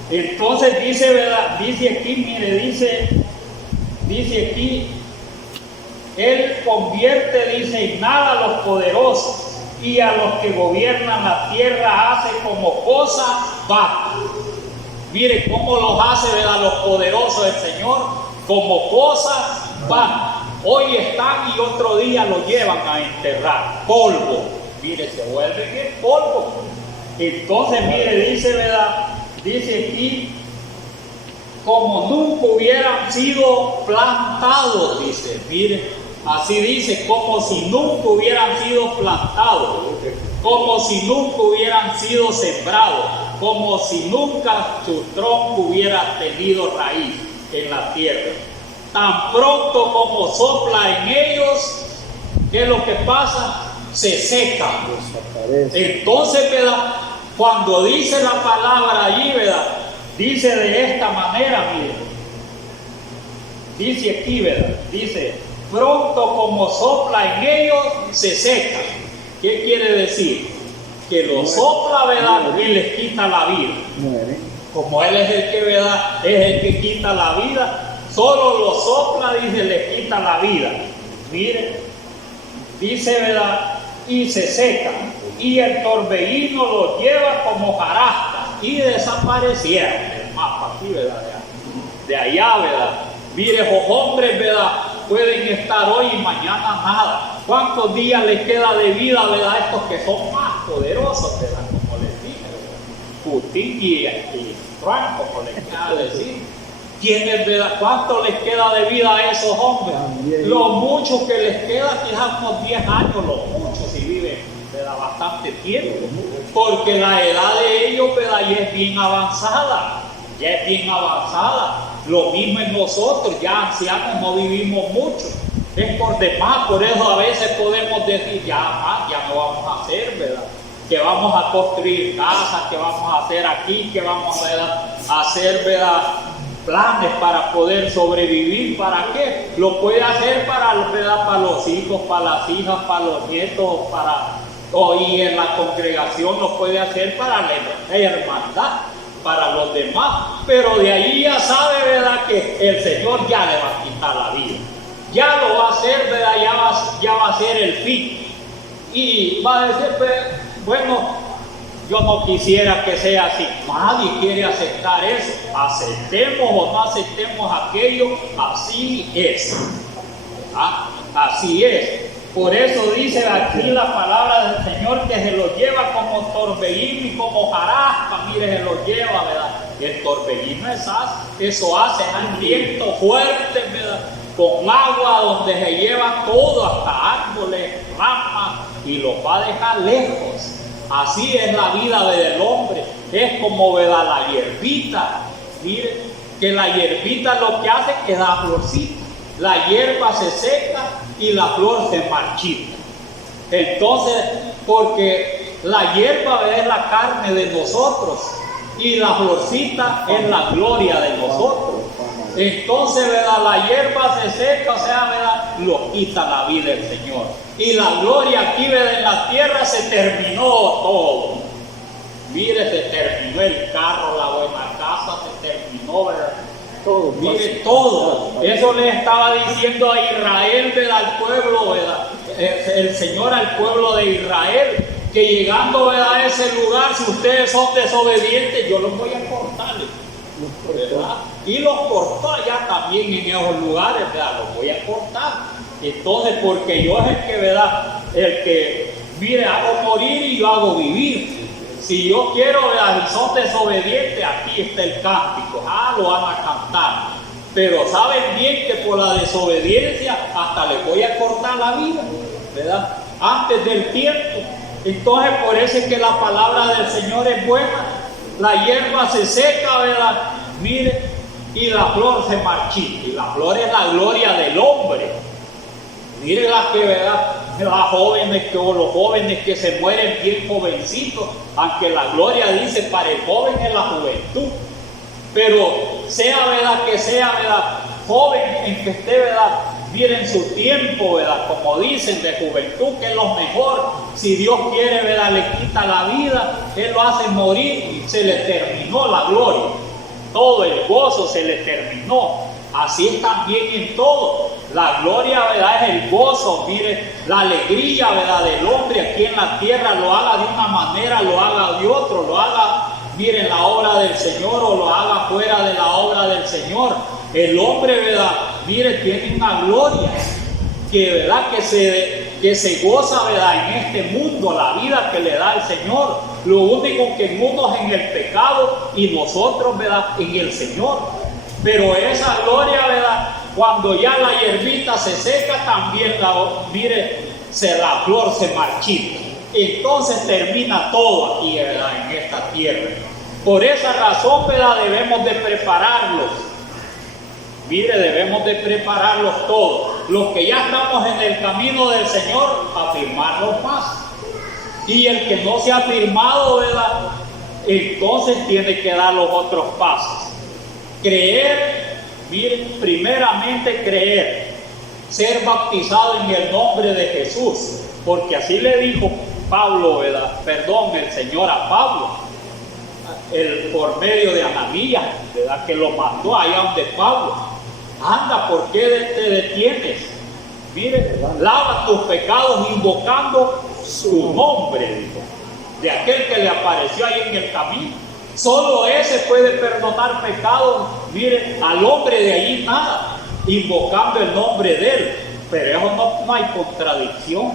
Entonces dice, ¿verdad? Dice aquí, mire, dice aquí, Él convierte, dice, en nada a los poderosos y a los que gobiernan la tierra hace como cosa baja. Mire cómo los hace, ¿verdad? Los poderosos del Señor, como cosas bajas. Hoy están y otro día lo llevan a enterrar. Polvo. Mire, se vuelven el polvo. Entonces, mire, dice, ¿verdad? Dice aquí, como nunca hubieran sido plantados, dice, mire, así dice, como si nunca hubieran sido plantados, como si nunca hubieran sido sembrados, como si nunca su tronco hubiera tenido raíz en la tierra. Tan pronto como sopla en ellos, ¿qué es lo que pasa? Se secan. Desaparece. Entonces, ¿verdad? Cuando dice la palabra allí, ¿verdad? Dice de esta manera, mire. Dice aquí, ¿verdad? Dice, pronto como sopla en ellos, se secan. ¿Qué quiere decir? Que lo sopla, ¿verdad? Y les quita la vida. Muere. Como Él es el que, ¿verdad? Es el que quita la vida. Solo lo sopla, dice, les quita la vida. Mire, dice, ¿verdad? Y se secan. Y el torbellino los lleva como hojarasca. Y desaparecieron del mapa aquí, ¿verdad? De allá, ¿verdad? Mire, los hombres, ¿verdad? Pueden estar hoy y mañana nada. ¿Cuántos días les queda de vida, ¿verdad? Estos que son más poderosos, ¿verdad? Como les dije, ¿verdad? Putin y Trump, como les queda decir. ¿Quiénes, verdad? ¿Cuánto les queda de vida a esos hombres? También. Lo mucho que les queda, quizás unos 10 años, lo mucho, si viven, ¿verdad? Bastante tiempo. Porque la edad de ellos, ¿verdad? Ya es bien avanzada. Ya es bien avanzada. Lo mismo en nosotros, ya ancianos no vivimos mucho. Es por demás, por eso a veces podemos decir, ya no vamos a hacer, ¿verdad? Que vamos a construir casas, que vamos a hacer aquí, que vamos, ¿verdad? A hacer, ¿verdad? Planes para poder sobrevivir. ¿Para qué? Lo puede hacer para, ¿verdad? Para los hijos, para las hijas, para los nietos, y en la congregación lo puede hacer para la hermandad, para los demás, pero de ahí ya sabe, ¿verdad? Que el Señor ya le va a quitar la vida, ya lo va a hacer, ¿verdad? Ya va a ser el fin, y va a decir, bueno, yo no quisiera que sea así. Nadie quiere aceptar eso. Aceptemos o no aceptemos aquello, así es. ¿Ah? Así es. Por eso dice aquí la palabra del Señor que se los lleva como torbellino y como hojarasca. Mire, se los lleva, ¿verdad? El torbellino eso hace un viento fuerte, ¿verdad? Con agua donde se lleva todo, hasta árboles, ramas, y los va a dejar lejos. Así es la vida del hombre. Es como, ¿verdad? La hierbita. Mire, que la hierbita lo que hace es que da florcita. La hierba se seca y la flor se marchita. Entonces, porque la hierba, ¿verdad? Es la carne de nosotros y la florcita es la gloria de nosotros. Entonces, ¿verdad? La hierba se seca, o sea, ¿verdad? Lo quita la vida del Señor. Y la gloria aquí, ¿verdad? En la tierra se terminó todo. Mire, se terminó el carro, la buena casa, se terminó, ¿verdad? Todo. Mire, todo. Eso le estaba diciendo a Israel, ¿verdad? Al pueblo, ¿verdad? El Señor al pueblo de Israel, que llegando, ¿verdad? A ese lugar, si ustedes son desobedientes, yo los voy a cortar, ¿verdad? Y los cortó allá también en esos lugares, ¿verdad? Los voy a cortar. Entonces, porque yo es el que, ¿verdad? El que, mire, hago morir y yo hago vivir. Si yo quiero, ¿verdad? Si son desobedientes, aquí está el cántico. Lo van a cantar. Pero saben bien que por la desobediencia hasta les voy a cortar la vida, ¿verdad? Antes del tiempo. Entonces, por eso es que la palabra del Señor es buena. La hierba se seca, ¿verdad? Mire, y la flor se marchita. Y la flor es la gloria del hombre. Mire las que, ¿verdad? Las jóvenes o los jóvenes que se mueren bien jovencitos, aunque la gloria dice para el joven es la juventud. Pero sea, ¿verdad? Que sea, ¿verdad? Joven en que esté, ¿verdad? Miren su tiempo, ¿verdad? Como dicen, de juventud, que es lo mejor. Si Dios quiere, ¿verdad? Le quita la vida, Él lo hace morir, se le terminó la gloria. Todo el gozo se le terminó. Así es también en todo. La gloria, ¿verdad? Es el gozo, mire, la alegría, ¿verdad? Del hombre aquí en la tierra, lo haga de una manera, lo haga de otro, lo haga, miren, la obra del Señor o lo haga fuera de la obra del Señor. El hombre, ¿verdad? Mire, tiene una gloria que, ¿verdad? Que se goza, ¿verdad? En este mundo, la vida que le da el Señor. Lo único que unos en el pecado y nosotros, ¿verdad? En el Señor. Pero esa gloria, ¿verdad? Cuando ya la hierbita se seca, también mire, la flor se marchita. Entonces termina todo aquí, ¿verdad? En esta tierra. Por esa razón, ¿verdad? Debemos de prepararlos. Mire, debemos de prepararlos todos. Los que ya estamos en el camino del Señor, afirmarlos más. Y el que no se ha afirmado, ¿verdad? Entonces tiene que dar los otros pasos. Creer, miren, primeramente creer, ser bautizado en el nombre de Jesús, porque así le dijo Pablo, ¿verdad? Perdón, el Señor a Pablo, por medio de Ananías, ¿verdad? Que lo mandó allá donde Pablo. Anda, ¿por qué te detienes? Mire, lava tus pecados invocando su nombre, dijo, de aquel que le apareció ahí en el camino. Solo ese puede perdonar pecados. Mire, al hombre de allí nada, invocando el nombre de él. Pero eso no hay contradicción.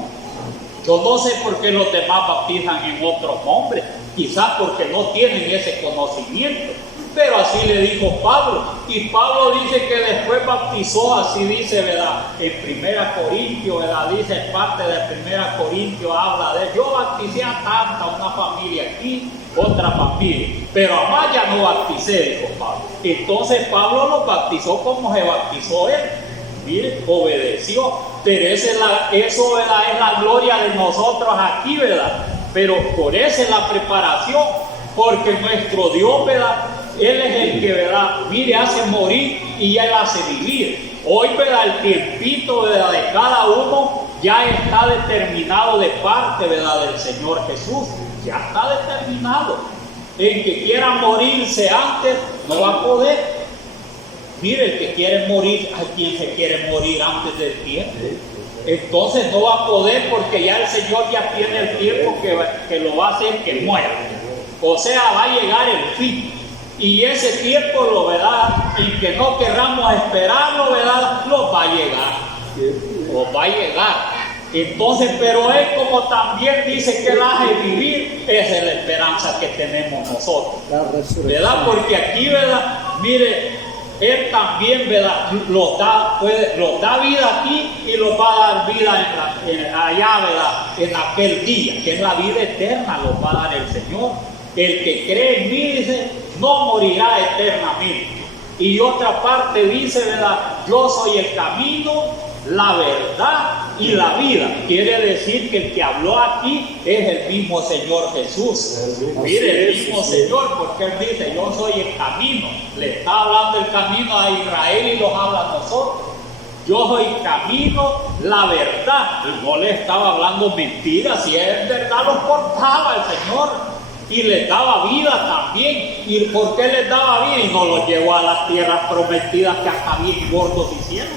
Yo no sé por qué los demás bautizan en otros nombres, quizás porque no tienen ese conocimiento. Pero así le dijo Pablo, y Pablo dice que después bautizó, así dice, ¿verdad? En 1 Corintios, ¿verdad? Dice parte de 1 Corintios, habla de, yo bauticé a tanta, una familia aquí, otra familia, pero a más ya no bauticé, dijo Pablo. Entonces Pablo los bautizó como se bautizó él. Mire, obedeció, pero eso, ¿verdad? Es la gloria de nosotros aquí, ¿verdad? Pero por eso es la preparación, porque nuestro Dios, ¿verdad? Él es el que, ¿verdad? Mire, hace morir y Él hace vivir. Hoy, ¿verdad? El tiempito, ¿verdad? De cada uno ya está determinado de parte, ¿verdad? Del Señor Jesús. Ya está determinado. El que quiera morirse antes no va a poder. Mire, el que quiere morir, ¿a quién se quiere morir antes del tiempo? Entonces no va a poder, porque ya el Señor ya tiene el tiempo que lo va a hacer que muera. O sea, va a llegar el fin. Y ese tiempo, lo ¿verdad? Y que no querramos esperarlo, ¿verdad? Lo va a llegar. Lo va a llegar. Entonces, pero Él, como también dice que Él hace vivir, esa es la esperanza que tenemos nosotros. ¿Verdad? Porque aquí, ¿verdad? Mire, Él también, ¿verdad? Los da vida aquí y los va a dar vida allá, ¿verdad? En aquel día, que es la vida eterna, los va a dar el Señor. El que cree en mí, dice, no morirá eternamente. Y otra parte dice, ¿verdad? Yo soy el camino, la verdad y la vida. Quiere decir que el que habló aquí es el mismo Señor Jesús. Mire, el mismo Señor, porque Él dice, yo soy el camino. Le está hablando el camino a Israel y los habla a nosotros. Yo soy el camino, la verdad. Y no le estaba hablando mentiras, si es verdad los portaba el Señor. Y les daba vida también. ¿Y por qué les daba vida? Y no los llevó a las tierras prometidas, que hasta bien gordos hicieron.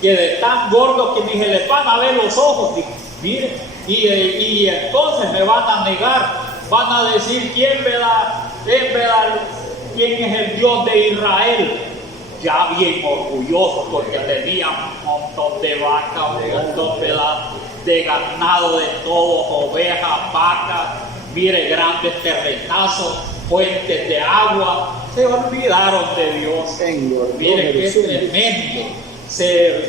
Que de tan gordos que ni se les van a ver los ojos. Mire, y entonces me van a negar. Van a decir quién es el Dios de Israel. Ya bien orgullosos, porque tenían un montón de vacas, un montón de ganado de todo, ovejas, vacas. Mire, grandes terrenazos, fuentes de agua. Se olvidaron de Dios. Mire, qué tremendo.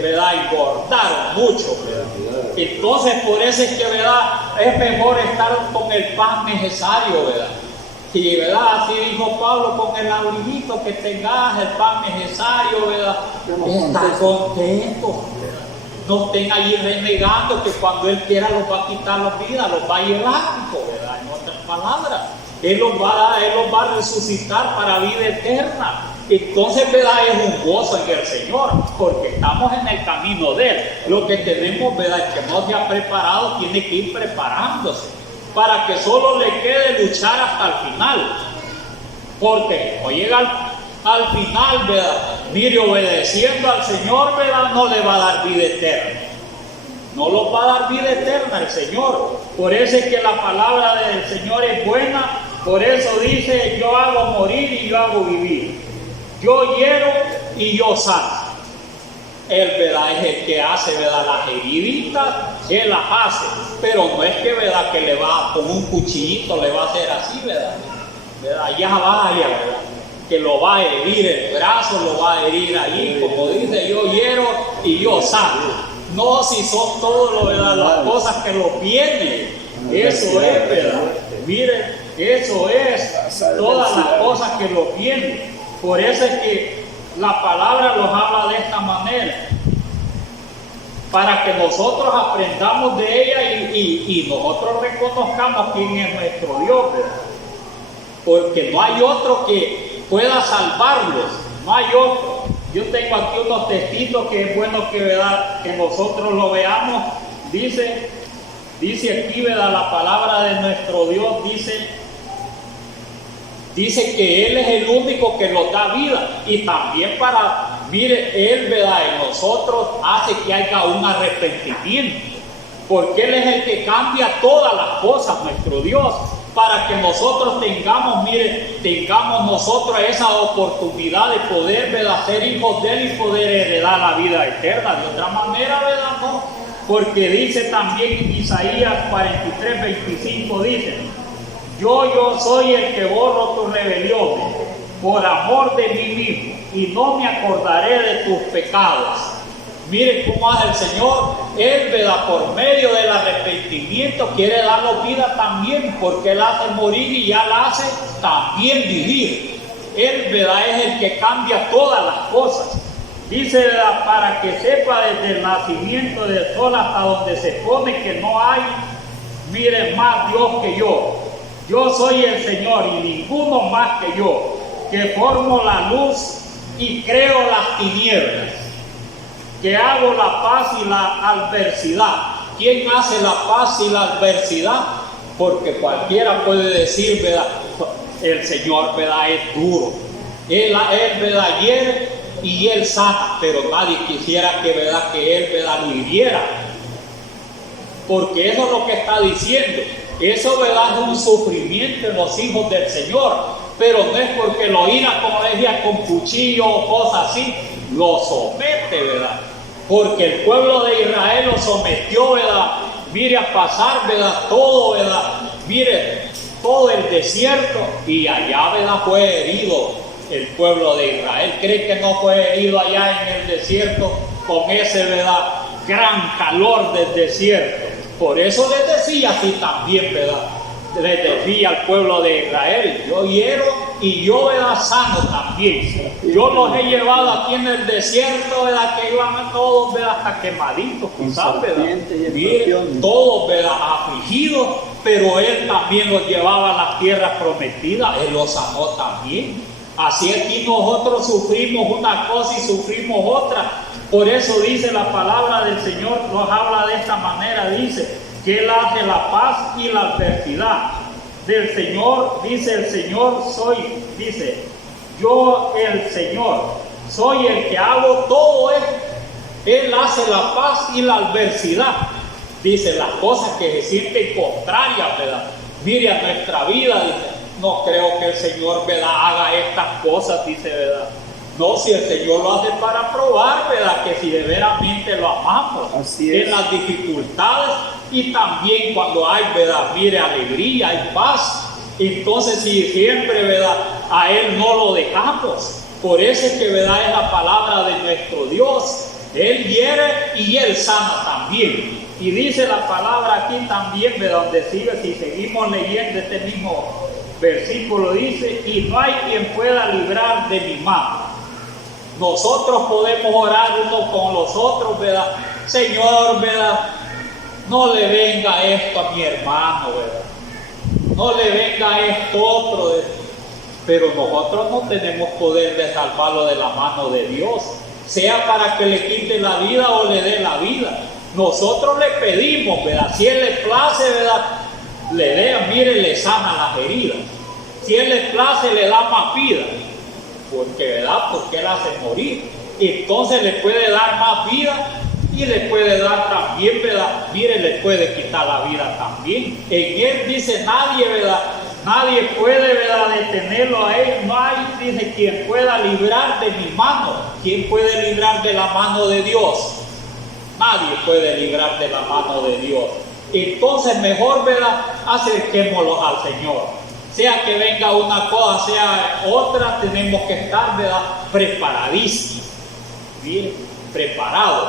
¿Verdad? Engordaron mucho, ¿verdad? Entonces, por eso es que, ¿verdad? Es mejor estar con el pan necesario, ¿verdad? Y, ¿verdad? Así dijo Pablo, con el abriguito que tengas, el pan necesario, ¿verdad? Estar contento. No estén allí renegando que cuando Él quiera los va a quitar la vida, los va a llevar, ¿verdad? En otras palabras, Él los va a resucitar para vida eterna. Entonces, ¿verdad? Es un gozo en el Señor, porque estamos en el camino de Él. Lo que tenemos, ¿verdad? El que no se ha preparado tiene que ir preparándose, para que solo le quede luchar hasta el final. Porque o llega al final, ¿verdad? Mire, obedeciendo al Señor, ¿verdad? No le va a dar vida eterna. No nos va a dar vida eterna el Señor. Por eso es que la palabra del Señor es buena. Por eso dice: yo hago morir y yo hago vivir. Yo hiero y yo sano. Él, ¿verdad? Es el que hace, ¿verdad? Las heriditas, Él las hace. Pero no es que, ¿verdad? Que le va con un cuchillito, le va a hacer así, ¿verdad? Ya vaya, ¿verdad? Que lo va a herir el brazo, lo va a herir ahí, como dice: yo hiero y yo sano. No, si son todos, ¿verdad? Las cosas que lo vienen. Eso es, ¿verdad? Miren, eso es todas las cosas que lo vienen. Por eso es que la palabra nos habla de esta manera, para que nosotros aprendamos de ella y nosotros reconozcamos quién es nuestro Dios, ¿verdad? Porque no hay otro que pueda salvarlos, no hay otro. Yo tengo aquí unos textitos que es bueno que, ¿verdad? Que nosotros lo veamos. Dice aquí, ¿verdad? La palabra de nuestro Dios dice que Él es el único que nos da vida, y también mire, Él, ¿verdad? En nosotros hace que haya un arrepentimiento, porque Él es el que cambia todas las cosas, nuestro Dios, para que nosotros tengamos nosotros esa oportunidad de poder, ¿verdad? Ser hijos de Él y poder heredar la vida eterna. De otra manera, ¿verdad? No, porque dice también en Isaías 43:25, dice: yo soy el que borro tus rebeliones por amor de mí mismo, y no me acordaré de tus pecados. Miren cómo hace el Señor. Él, ¿verdad? Por medio del arrepentimiento quiere darnos vida también, porque Él hace morir y ya la hace también vivir. Él, ¿verdad? Es el que cambia todas las cosas. Dice, ¿verdad? Para que sepa desde el nacimiento del sol hasta donde se pone que no hay, miren, más Dios que yo. Yo soy el Señor y ninguno más que yo, que formo la luz y creo las tinieblas, que hago la paz y la adversidad. ¿Quién hace la paz y la adversidad? Porque cualquiera puede decir, ¿verdad? El Señor, ¿verdad? Es duro. Él, ¿verdad? Hiere y Él sana, pero nadie quisiera que, ¿verdad? Que Él, ¿verdad? Lo hiriera. Porque eso es lo que está diciendo. Eso, ¿verdad? Es un sufrimiento en los hijos del Señor, pero no es porque lo ira, como decía, con cuchillo o cosas así, lo somete, ¿verdad? Porque el pueblo de Israel lo sometió, ¿verdad? Mire, a pasar, ¿verdad? Todo, ¿verdad? Mire, todo el desierto, y allá, ¿verdad? Fue herido el pueblo de Israel. ¿Cree que no fue herido allá en el desierto con ese, ¿verdad? Gran calor del desierto? Por eso les decía así también, ¿verdad? Les decía al pueblo de Israel: yo hiero y yo, ¿verdad? Sano también. Yo los he llevado aquí en el desierto, ¿verdad? Que iban todos, ¿verdad? Hasta quemaditos, quizás, ¿verdad? Bien, todos, ¿verdad? Afligidos, pero Él también los llevaba a las tierras prometidas. Él los sanó también. Así aquí nosotros sufrimos una cosa y sufrimos otra. Por eso dice la palabra del Señor, nos habla de esta manera, dice que Él hace la paz y la adversidad. Del Señor, dice el Señor, yo el Señor, soy el que hago todo esto. Él hace la paz y la adversidad. Dice las cosas que se sienten contrarias, ¿verdad? Mire a nuestra vida, dice, no creo que el Señor, ¿verdad? Haga estas cosas, dice, ¿verdad? No, si el Señor lo hace para probar, ¿verdad? Que si de veramente lo amamos. Así es. En las dificultades y también cuando hay, ¿verdad? Mire, alegría, hay paz. Entonces, si siempre, ¿verdad? A Él no lo dejamos. Por eso es que, ¿verdad? Es la palabra de nuestro Dios. Él hiere y Él sana también. Y dice la palabra aquí también, ¿verdad? Donde sigue, si seguimos leyendo este mismo versículo, dice: y no hay quien pueda librar de mi mano. Nosotros podemos orar unos con los otros, ¿verdad? Señor, ¿verdad? No le venga esto a mi hermano, ¿verdad? No le venga esto otro, ¿verdad? pero nosotros no tenemos poder de salvarlo de la mano de Dios, sea para que le quite la vida o le dé la vida. Nosotros le pedimos, ¿verdad? Si Él le place, ¿verdad? Le dé, mire, le sana las heridas. Si Él le place, le da más vida, porque, ¿verdad? Porque Él hace morir. Entonces le puede dar más vida y le puede dar también, ¿verdad? Mire, le puede quitar la vida también. En Él dice nadie, ¿verdad? Nadie puede, ¿verdad?, detenerlo a Él. No hay, dice, quien pueda librar de mi mano. ¿Quién puede librar de la mano de Dios? Nadie puede librar de la mano de Dios. Entonces mejor, ¿verdad?, acerquémoslos al Señor. Sea que venga una cosa, sea otra, tenemos que estar, ¿verdad?, preparadísimos, bien preparados,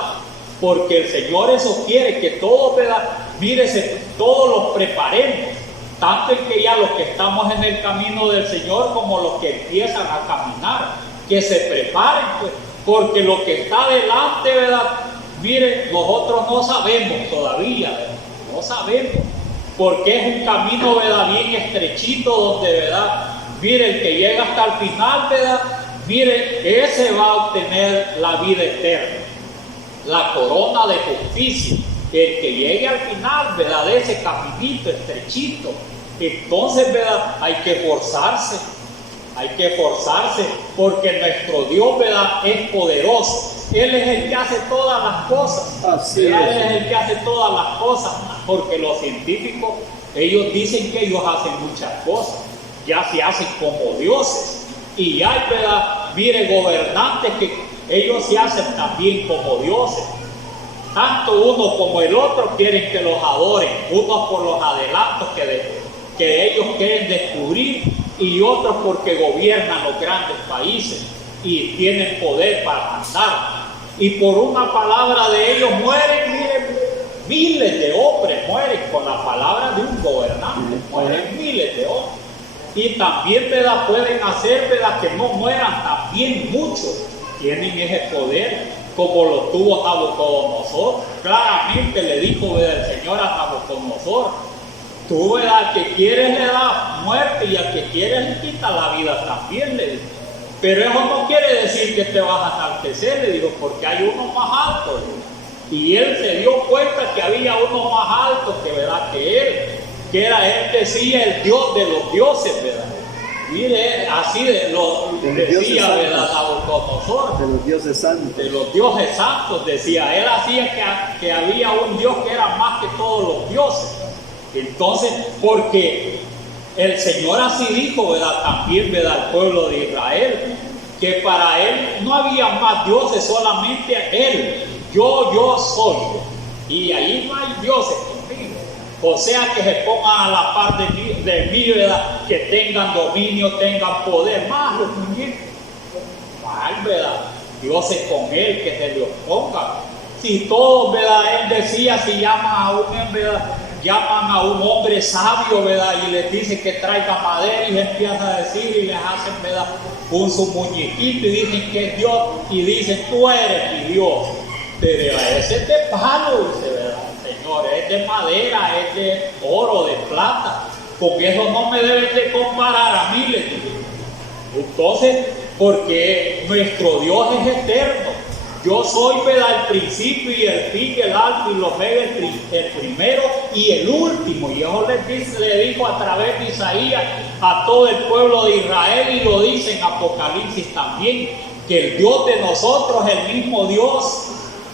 porque el Señor eso quiere, que todos, ¿verdad?, mírese, todos los preparemos, tanto el que ya los que estamos en el camino del Señor como los que empiezan a caminar, que se preparen, pues, porque lo que está delante, ¿verdad?, miren, nosotros no sabemos todavía, ¿verdad?, no sabemos, porque es un camino, ¿verdad?, bien estrechito, donde, ¿verdad?, mire, el que llega hasta el final, ¿verdad?, mire, ese va a obtener la vida eterna, la corona de justicia. El que llegue al final, ¿verdad?, de ese caminito estrechito, entonces, ¿verdad?, hay que esforzarse, porque nuestro Dios, ¿verdad?, es poderoso. Él es el que hace todas las cosas. Así Él es. es el que hace todas las cosas, porque los científicos, ellos dicen que ellos hacen muchas cosas, ya se hacen como dioses. Y hay, ¿verdad?, mire, gobernantes que ellos se hacen también como dioses. Tanto uno como el otro quieren que los adoren, unos por los adelantos que ellos quieren descubrir, y otros porque gobiernan los grandes países y tienen poder para mandar. Y por una palabra de ellos mueren, miren, miles de hombres mueren con la palabra de un gobernante, mueren miles de hombres. Y también, ¿verdad?, pueden hacer, ¿verdad?, que no mueran también muchos, tienen ese poder, como lo tuvo Nabucodonosor. Claramente le dijo, ¿verdad?, el Señor a Nabucodonosor: tú, ¿verdad?, al que quieres le das muerte y al que quieres le quita la vida también, le dijo. Pero eso no quiere decir que te vas a enaltecer, le digo, porque hay uno más alto, le digo. Y él se dio cuenta que había uno más alto que, ¿verdad?, que él decía el Dios de los dioses, ¿verdad? Mire, así decía, ¿verdad?, Nabucodonosor. De los dioses santos. De los dioses santos, decía. Él hacía que había un Dios que era más que todos los dioses. Entonces, porque el Señor así dijo, ¿verdad?, también, ¿verdad?, al pueblo de Israel, que para Él no había más dioses, solamente Él. Yo soy. Y ahí no hay dioses conmigo. O sea, que se pongan a la par de mí, ¿verdad?, que tengan dominio, tengan poder, más los muñecos. Mal, ¿verdad? Dioses con Él, que se le opongan. Si todos, ¿verdad?, Él decía, si llaman a un hombre sabio, ¿verdad?, y les dice que traiga madera, y empieza a decir y les hacen, ¿verdad?, un su muñequito y dicen que es Dios, y dicen: tú eres mi Dios. Pero ese es de palo, dice, ¿verdad?, Señor, es de madera, es de oro, de plata. Con eso no me deben de comparar a mí, les digo. Entonces, porque nuestro Dios es eterno. Yo soy, ¿verdad?, el principio y el fin, el alfa y el omega, el primero y el último. Y eso le dijo a través de Isaías a todo el pueblo de Israel, y lo dice en Apocalipsis también, que el Dios de nosotros es el mismo Dios.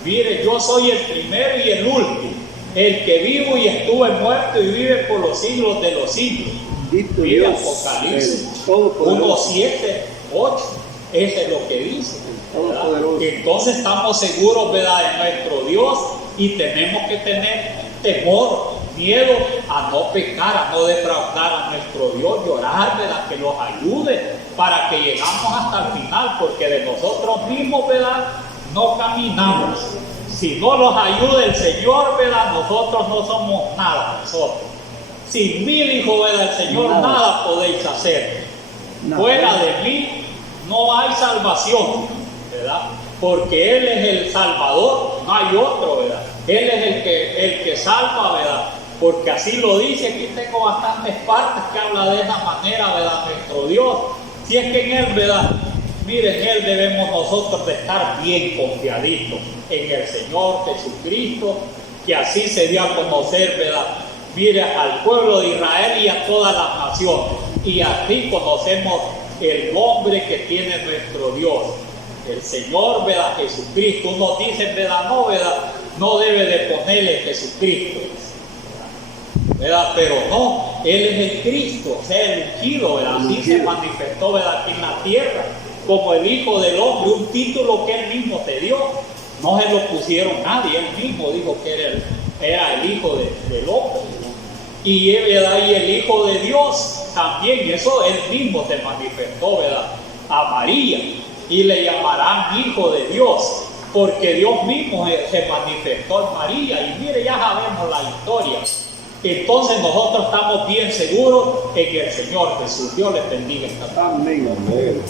Mire, yo soy el primero y el último, el que vivo y estuve muerto y vive por los siglos de los siglos. Mire, Apocalipsis 1, 7, 8, ese es lo que dice. Entonces estamos seguros, ¿verdad?, en nuestro Dios, y tenemos que tener temor, miedo a no pecar, a no defraudar a nuestro Dios, llorar, ¿verdad?, que nos ayude para que llegamos hasta el final, porque de nosotros mismos, ¿verdad?, no caminamos. Si no nos ayuda el Señor, ¿verdad?, nosotros no somos nada, nosotros. Sin mí, dijo, ¿verdad?, el Señor, nada podéis hacer. Fuera de mí no hay salvación, ¿verdad?, porque Él es el Salvador, no hay otro, ¿verdad? Él es el que salva, ¿verdad? Porque así lo dice. Aquí tengo bastantes partes que habla de esa manera, ¿verdad?, nuestro Dios. Si es que en Él, ¿verdad? Mire, en Él debemos nosotros de estar bien confiaditos en el Señor Jesucristo, que así se dio a conocer, ¿verdad? Mire, al pueblo de Israel y a todas las naciones. Y así conocemos el nombre que tiene nuestro Dios, el Señor, ¿verdad? Jesucristo. Unos dicen, ¿verdad? No, ¿verdad? No debe de ponerle Jesucristo, ¿verdad? Pero no, Él es el Cristo, o sea, el ungido, ¿verdad? Así se manifestó, ¿verdad? Aquí en la tierra, como el Hijo del Hombre, un título que Él mismo te dio. No se lo pusieron nadie, Él mismo dijo que era el Hijo del Hombre. Y, ¿verdad? Y el Hijo de Dios también, eso Él mismo se manifestó, ¿verdad? A María, y le llamarán Hijo de Dios, porque Dios mismo se manifestó en María. Y mire, ya sabemos la historia. Entonces nosotros estamos bien seguros en el Señor Jesús. Dios les bendiga esta tarde. Amén. Amén.